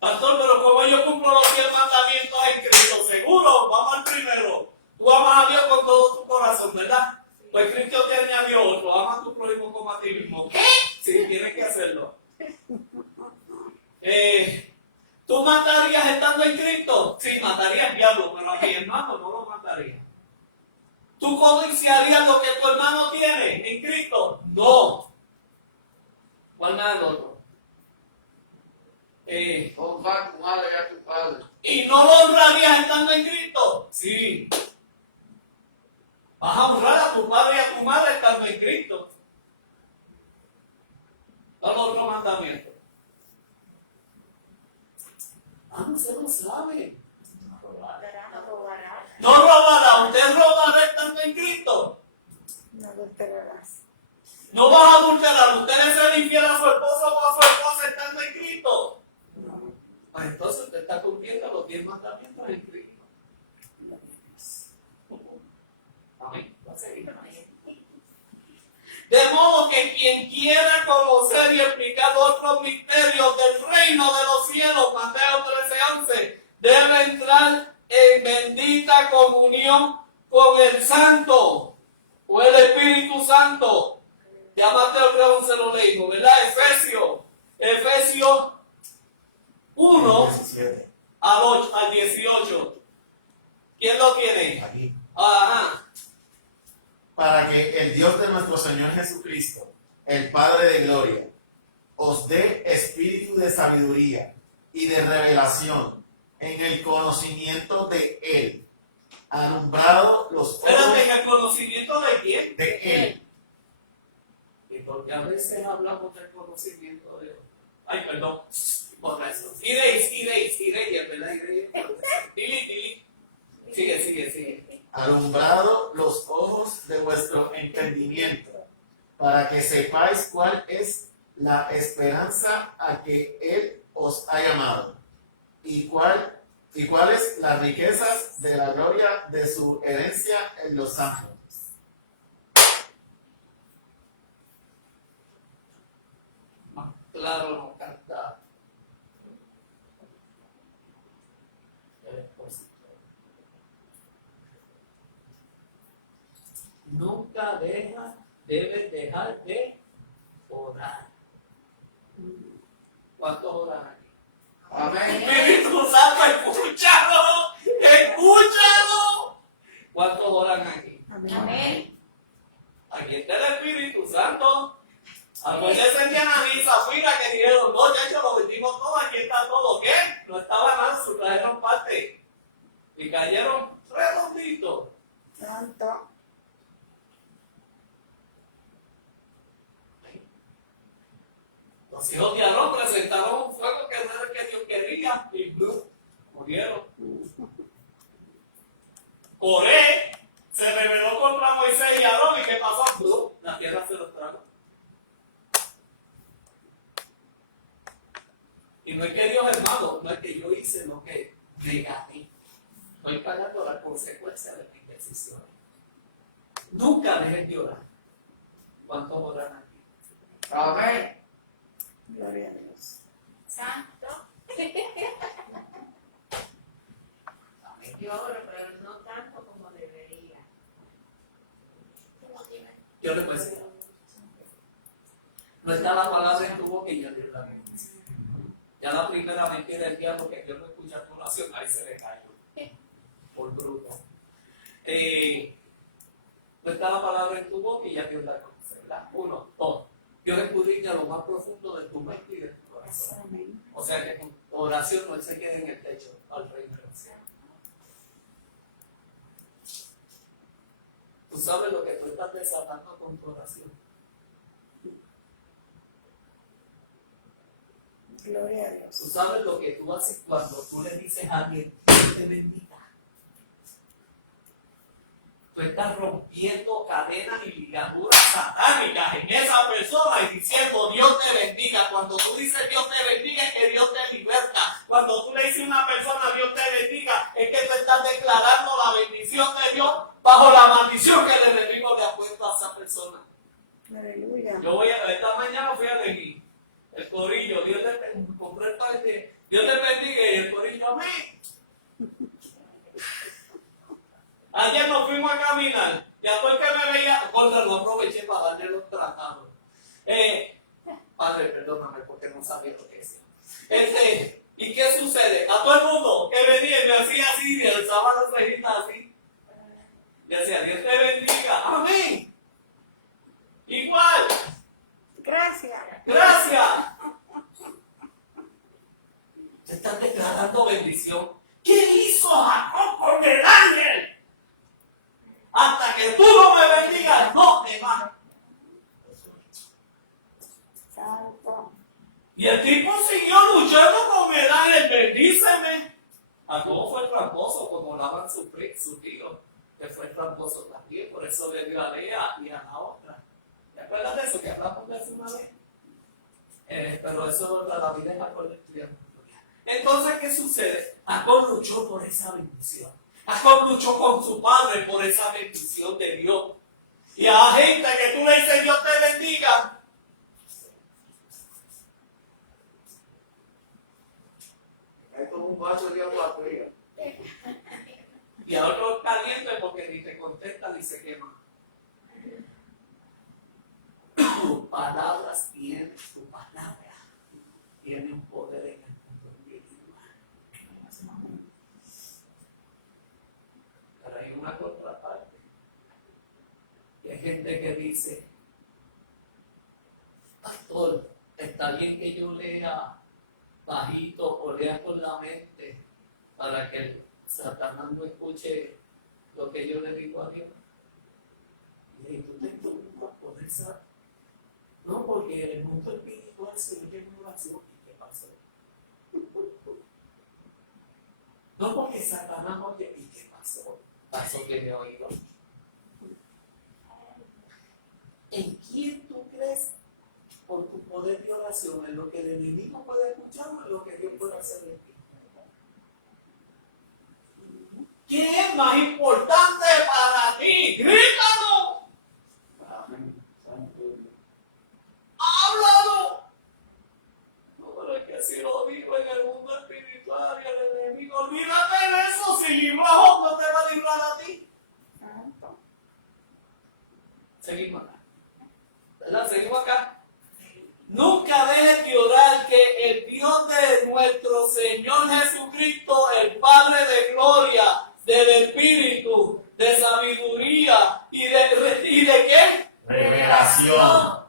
Pastor, pero como yo cumplo los 10 mandamientos en Cristo, seguro, vamos al primero. Tú amas a Dios con todo tu corazón, ¿verdad? Pues Cristo te añadió otro, ama a tu prójimo como a ti mismo. ¿Qué? Sí, tienes que hacerlo. ¿Tú matarías estando en Cristo? Sí, mataría al diablo, pero a mi hermano no lo mataría. ¿Tú codiciarías lo que tu hermano tiene en Cristo? No. ¿Cuál es el otro? Honrar a tu madre y a tu padre. ¿Y no lo honrarías estando en Cristo? Sí. Vas a honrar a tu padre y a tu madre estando en Cristo. ¿Cuál otro mandamiento? No se lo sabe. No robarás. No robará. ¿Usted robará estando en Cristo? No adulterarás. No vas a adulterar. ¿Usted le será infiel a su esposo o a su esposa estando en Cristo? Pues entonces usted está cumpliendo los 10 mandamientos en Cristo. Amén. Va a seguir. De modo que quien quiera conocer y explicar otros misterios del reino de los cielos, Mateo 13:11, debe entrar en bendita comunión con el Santo o el Espíritu Santo. Ya Mateo 3:11 lo leímos, ¿verdad? Efesios 1 17. al 18. ¿Quién lo tiene? Aquí. Ajá. Para que el Dios de nuestro Señor Jesucristo, el Padre de gloria, os dé espíritu de sabiduría y de revelación en el conocimiento de Él, alumbrado los ojos Espérate, ¿en el conocimiento de quién? de Él. Y porque a veces hablamos del conocimiento de Dios. Ay, perdón, por eso. Iréis, ¿verdad? Dili. Sigue. Alumbrado los ojos de vuestro entendimiento, para que sepáis cuál es la esperanza a que Él os ha llamado, y cuáles las riquezas de la gloria de su herencia en los santos. Más claro no canta. Nunca debes dejar de orar. ¿Cuántos oran aquí? Amén. Espíritu Santo, escúchalo. ¿Cuántos oran aquí? Amén. Aquí está el Espíritu Santo. Acuérdense de Ana y Zafira que dijeron, no, ya hecho lo vendimos todo, aquí está todo. ¿Qué? No estaba nada, sustrajeron parte. Y cayeron redonditos. Santo. Los hijos de Aarón presentaron un fuego que no era el que Dios quería y ¡blum! Murieron. Coré se rebeló contra Moisés y Aarón y ¿qué pasó? ¡Blum! La tierra se los tragó. Y no es que Dios es malo, no es que yo hice lo que negaté. Estoy pagando las consecuencias de mis decisiones. Nunca dejen de orar. ¿Cuántos oran aquí? Amén. Gloria a Dios. Santo. Yo oro, pero no tanto como debería. Yo le puedo decir. No está la palabra en tu boca y ya Dios la bendice. Ya la primera mentira del diablo que Dios no escucha tu oración, ahí se le cayó. Por bruto. No está la palabra en tu boca y ya Dios la conoce, ¿verdad? 1, 2. Dios escudriña lo más profundo de tu mente y de tu corazón. Amén. O sea que tu oración no se quede en el techo al reino de los cielos. Tú sabes lo que tú estás desatando con tu oración. Gloria a Dios. Tú sabes lo que tú haces cuando tú le dices a alguien, Dios te bendiga. Tú estás rompiendo cadenas y ligaduras satánicas en esa persona y diciendo Dios te bendiga. Cuando tú dices Dios te bendiga es que Dios te liberta. Cuando tú le dices a una persona Dios te bendiga es que tú estás declarando la bendición de Dios bajo la maldición que el enemigo le ha puesto a esa persona. Aleluya. Esta mañana fui a elegir el corillo, Dios te bendiga y el corillo, amén. Ayer nos fuimos a caminar y a todo el que me veía, contra no aproveché para darle los tratados. Padre, perdóname porque no sabía lo que decía. ¿Y qué sucede? A todo el mundo que venía y me hacía así, y alzaba las cejitas así. Y decía, Dios te bendiga, amén. Igual. Gracias. Gracias. Te están declarando bendición. ¿Qué hizo Jacob con el ángel? Hasta que tú no me bendigas, no te vas. Santo. Y el tipo siguió luchando con el ángel, bendíceme. Jacob fue tramposo, como Labán su tío, que fue tramposo también, por eso le dio a Lea y a la otra. ¿Te acuerdas de eso? Que hablamos de eso una vez. Pero eso la vida es Jacob estudiando. Entonces, ¿qué sucede? Jacob luchó por esa bendición. Jacob luchó con su padre por esa bendición de Dios. Y a la gente que tú le dices Dios te bendiga, Es como un vaso de agua fría. y a otros calientes porque ni te contesta ni se quema. Tus palabras tienen, tu palabra tiene un poder en el mundo espiritual. Pero hay una contraparte. Y hay gente que dice, pastor, está bien que yo lea bajito o lea con la mente para que el Satanás no escuche lo que yo le digo a Dios. Y tú te preocupas por esa. No, porque en el mundo espiritual se oye una oración. ¿Y qué pasó? No porque Satanás oye. ¿Y qué pasó? Pasó que me oído. ¿En quién tú crees por tu poder de oración? ¿En lo que el enemigo puede escuchar o en lo que Dios puede hacer en ti? ¿Qué es más importante para ti? ¡Grítalo! Amén. Santo Dios. ¡Háblalo! No, pero es que si lo digo en el mundo espiritual y el enemigo, olvídate de eso. Si libró a Job, no te va a librar a ti. Santo. Seguimos acá. ¿Verdad? Seguimos acá. Nunca dejes de orar que el Dios de nuestro Señor Jesucristo, el Padre de gloria, del Espíritu, de sabiduría y de ¿qué? Revelación.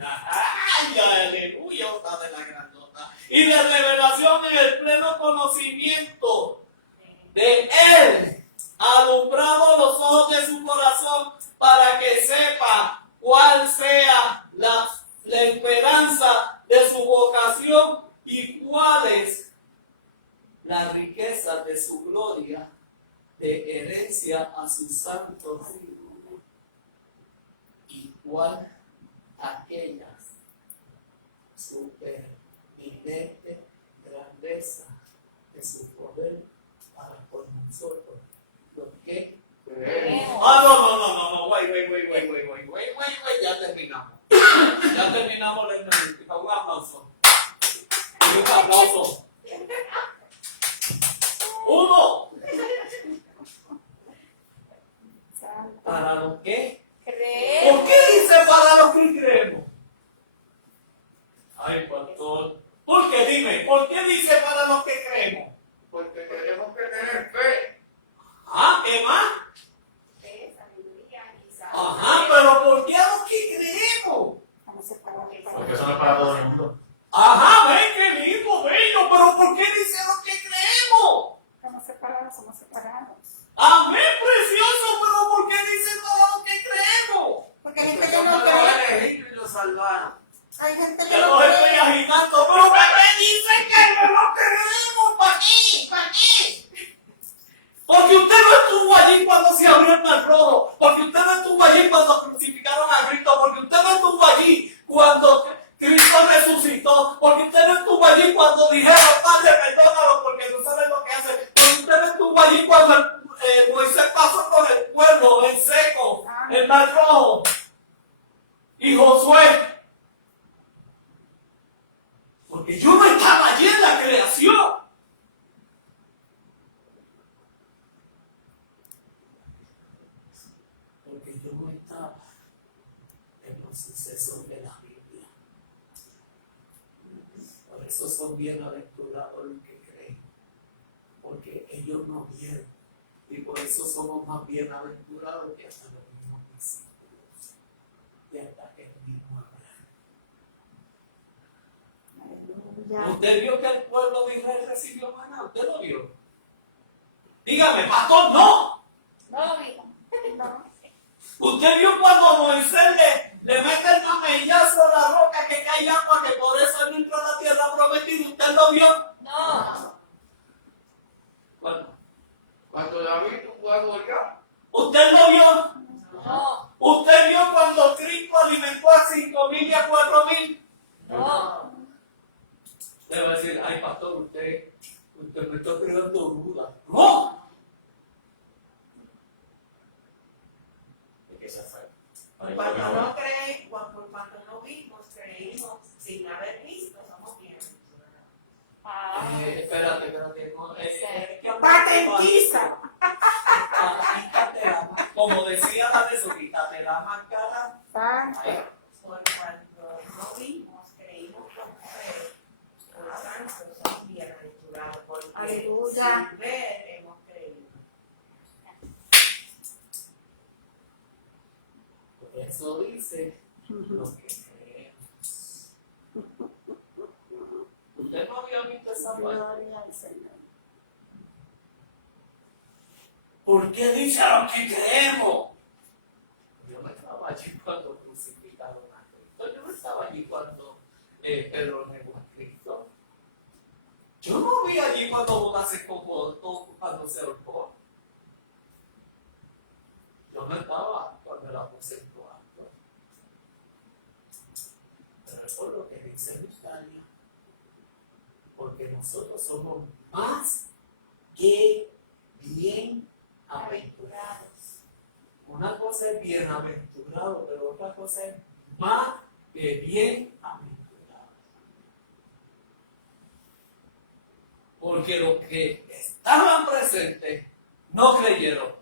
¡Ay, aleluya! Otra de la grandota. Y de revelación en el pleno conocimiento de Él, alumbrado los ojos de su corazón para que sepa cuál sea la esperanza de su vocación y cuál es la riqueza de su gloria de herencia a sus santos y cuál aquellas supereminente grandeza de su poder para con nosotros los que Creemos. no, wait, ya terminamos. Ya terminamos la entrevista. Un aplauso. Un aplauso. Uno. Santo. ¿Para los qué? Creemos. ¿Por qué dice para los que creemos? Ay, pastor. ¿Por qué? Dime, ¿por qué dice para los que creemos? Porque tenemos que tener fe. ¿Ah? ¿Qué más? Fe, sabiduría y Ajá, pero ¿por qué a los que creemos? Vamos a separar. Porque eso no es para todo el mundo. Ajá, ven, qué lindo, bello, pero ¿por qué dice a los que creemos? Somos separados. Amén, precioso, pero ¿por qué dice para los que creemos? Porque hay gente Porque que Dios no lo cree. elegido y lo salvaron. Hay gente que Te no los estoy cree. imaginando, pero ¿para qué dicen que no lo queremos? ¿Para qué? ¿Para qué? Porque usted no estuvo allí cuando se abrió el mar rojo, porque usted no estuvo allí cuando crucificaron a Cristo, porque usted no estuvo allí cuando Cristo resucitó, porque usted no estuvo allí cuando dijeron, Padre, perdónalo porque no saben lo que hacen, porque usted no estuvo allí cuando Moisés pasó por el pueblo, en seco, el mar rojo, y Josué. Porque yo no estaba allí en la creación. Porque yo no estaba en los sucesos de la Biblia. Por eso son bienaventurados los que creen. Porque ellos no vieron. Y por eso somos más bienaventurados que hasta los mismos discípulos. Y hasta que el mismo Abraham. Aleluya. ¿Usted vio que el pueblo de Israel recibió maná? ¿Usted lo vio? Dígame, pastor, no. No lo vimos. No. ¿Usted vio cuando Moisés le mete el mamellazo a la roca que cae agua, que por eso él entró a la tierra prometida? ¿Usted lo vio? No. Bueno, Cuando David tuvo algo allá, ¿usted lo vio? No. ¿Usted vio cuando Cristo alimentó a 5,000 y a 4,000? No. Le va a decir, ay pastor, usted me está creando duda. ¡No! Esa fue. Cuando no creemos, cuando no vimos, creímos sin haber visto, somos bienes. Espérate. Patentiza. Quítate la máscara. Como decía la de su, quítate la máscara. Santo. Por cuando no vimos, creímos con fe. Por lo tanto, somos bienaventurados. Porque Aleluya. sin ver hemos creído. Por eso dice lo que creemos. ¿Usted no había visto esa parte? Gloria al Señor. ¿Por qué dice a lo que creemos? Yo no estaba allí cuando crucificaron a Cristo. Yo no estaba allí cuando Pedro negó a Cristo. Yo no vi allí cuando Judas se comportó, cuando se ahorcó. Yo no estaba cuando la puse en tu acto. Pero es por lo que dice Italia. Porque nosotros somos más que bienaventurados. Una cosa es bienaventurado, pero otra cosa es más que bienaventurado. Porque los que estaban presentes no creyeron.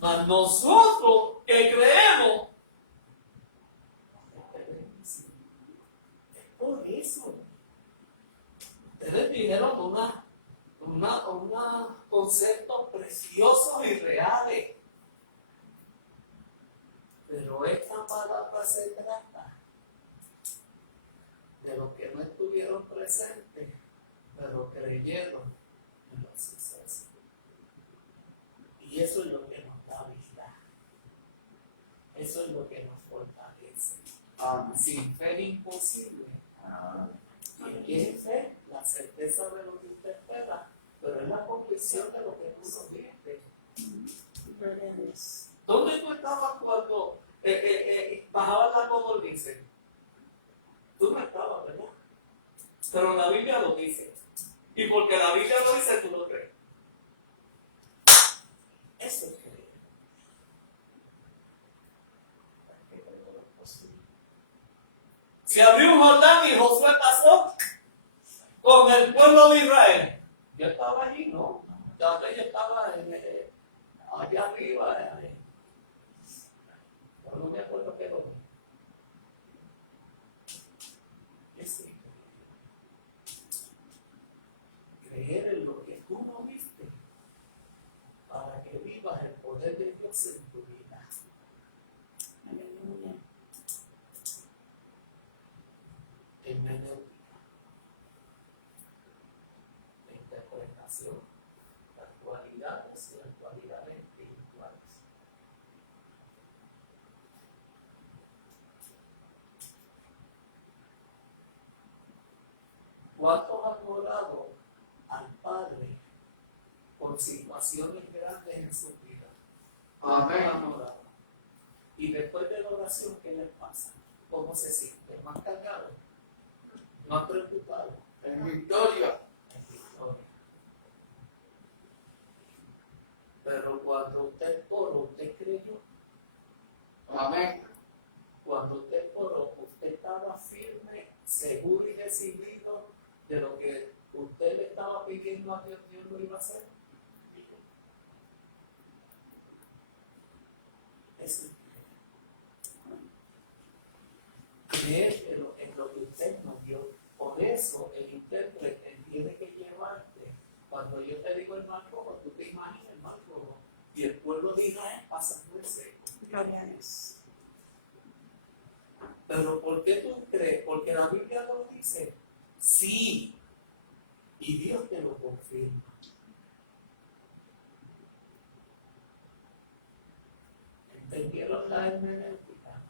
Mas nosotros que creemos, es por eso. Ustedes dijeron unos conceptos preciosos y reales. Pero esta palabra se trata de los que no estuvieron presentes, pero creyeron en los sucesos. Y eso es lo que nos da vida. Eso es lo que nos fortalece. Sin fe es imposible. ¿Y qué es fe? La certeza de lo que usted espera, pero es la convicción de lo que tú no viste. Gloria a Dios. ¿Dónde tú estabas cuando bajaba la codornices? Tú no estabas, ¿verdad? Pero la Biblia lo dice. Y porque la Biblia lo dice, tú lo crees. Eso es creer. Se abrió un Jordán y Josué pasó con el pueblo de Israel. Yo estaba allí, ¿no? Yo estaba allá arriba. No me acuerdo qué lo. Sí. Creer en lo que tú no viste para que vivas el poder de Dios en tu vida. Aleluya. Hermenéutica, interpretación, actualidades y actualidades espirituales. ¿Cuántos han orado al Padre por situaciones grandes en su vida? ¿Cuántos Amén. han orado? Y después de la oración, ¿qué les pasa? ¿Cómo se sienten? ¿Más cargados? ¿Más preocupados? En victoria. En victoria. Pero cuando usted oró, usted creyó. Amén. Cuando usted oró, usted estaba firme, seguro y decidido de lo que usted le estaba pidiendo a Dios, Dios lo iba a hacer. Eso es creer en lo que usted nos dio. Por eso el intérprete tiene que llevarte. Cuando yo te digo el mar rojo, tú te imaginas el mar rojo. Y el pueblo de Israel pasa por el seco. Gloria a Dios. Pero ¿por qué tú crees? Porque la Biblia lo dice. Sí. Y Dios te lo confirma. ¿Entendieron la hermenéutica?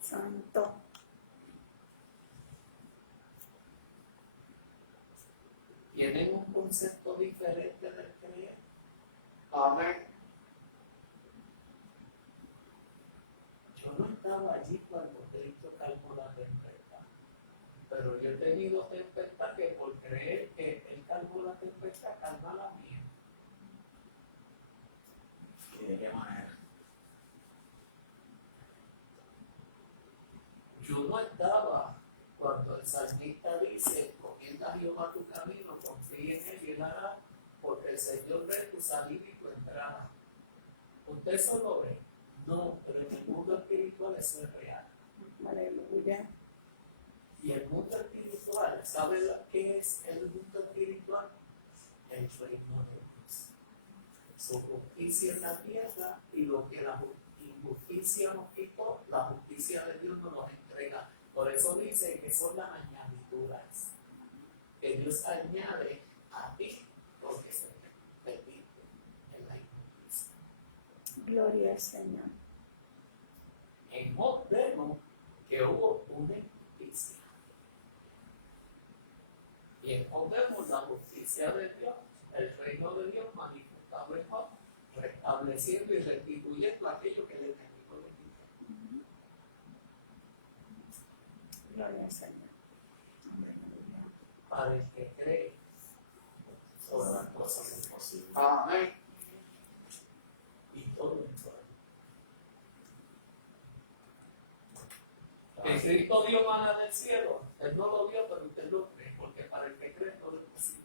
Santo. Tienen un concepto diferente del creer. Amén. Yo no estaba allí cuando Cristo calmó la tempestad, pero yo he tenido tempestad que por creer que Él calmó la tempestad, calma la mía. ¿Y de qué manera? Yo no estaba cuando el salmista dice, comienza a Jehová tu camino, confía en Él y Él hará, porque el Señor ve tu salida y tu entrada. ¿Usted solo ve? No, pero en el mundo espiritual eso es real. Aleluya. Y el mundo espiritual, ¿sabe qué es el mundo espiritual? El reino de Dios. Su justicia en la tierra y lo que la injusticia nos quitó, la justicia de Dios nos entrega. Por eso dice que son las añadiduras. Que Dios añade a ti lo que se permite en la injusticia. Gloria al Señor. En Job vemos que hubo una injusticia. Y en Job vemos la justicia de Dios, el reino de Dios manifestado en Job, restableciendo y restituyendo aquello que el enemigo le quitó. Gloria al Señor. Aleluya. Para el que cree, todas las cosas son posibles. Amén. Y todo es bueno. Que Cristo dio maná del cielo, Él no lo vio, pero usted lo cree, porque para el que cree todo es posible.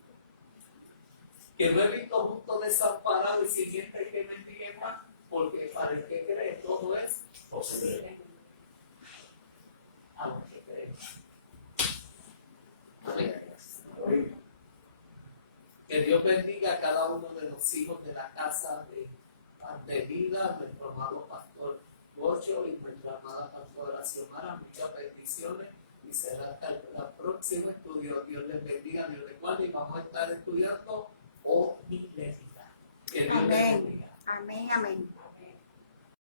Que no he visto justo desamparado y siguiente que mendigue más, porque para el que cree todo es posible. A los que creen. Amén. Que Dios bendiga a cada uno de los hijos de la casa de vida, nuestro amado pastor Gocho y nuestra amada pastora Xiomara. Muchas bendiciones y será hasta el próximo estudio. Dios les bendiga, Dios les guarde y vamos a estar estudiando homilética. Que Dios les Amén. bendiga. Amén, amén.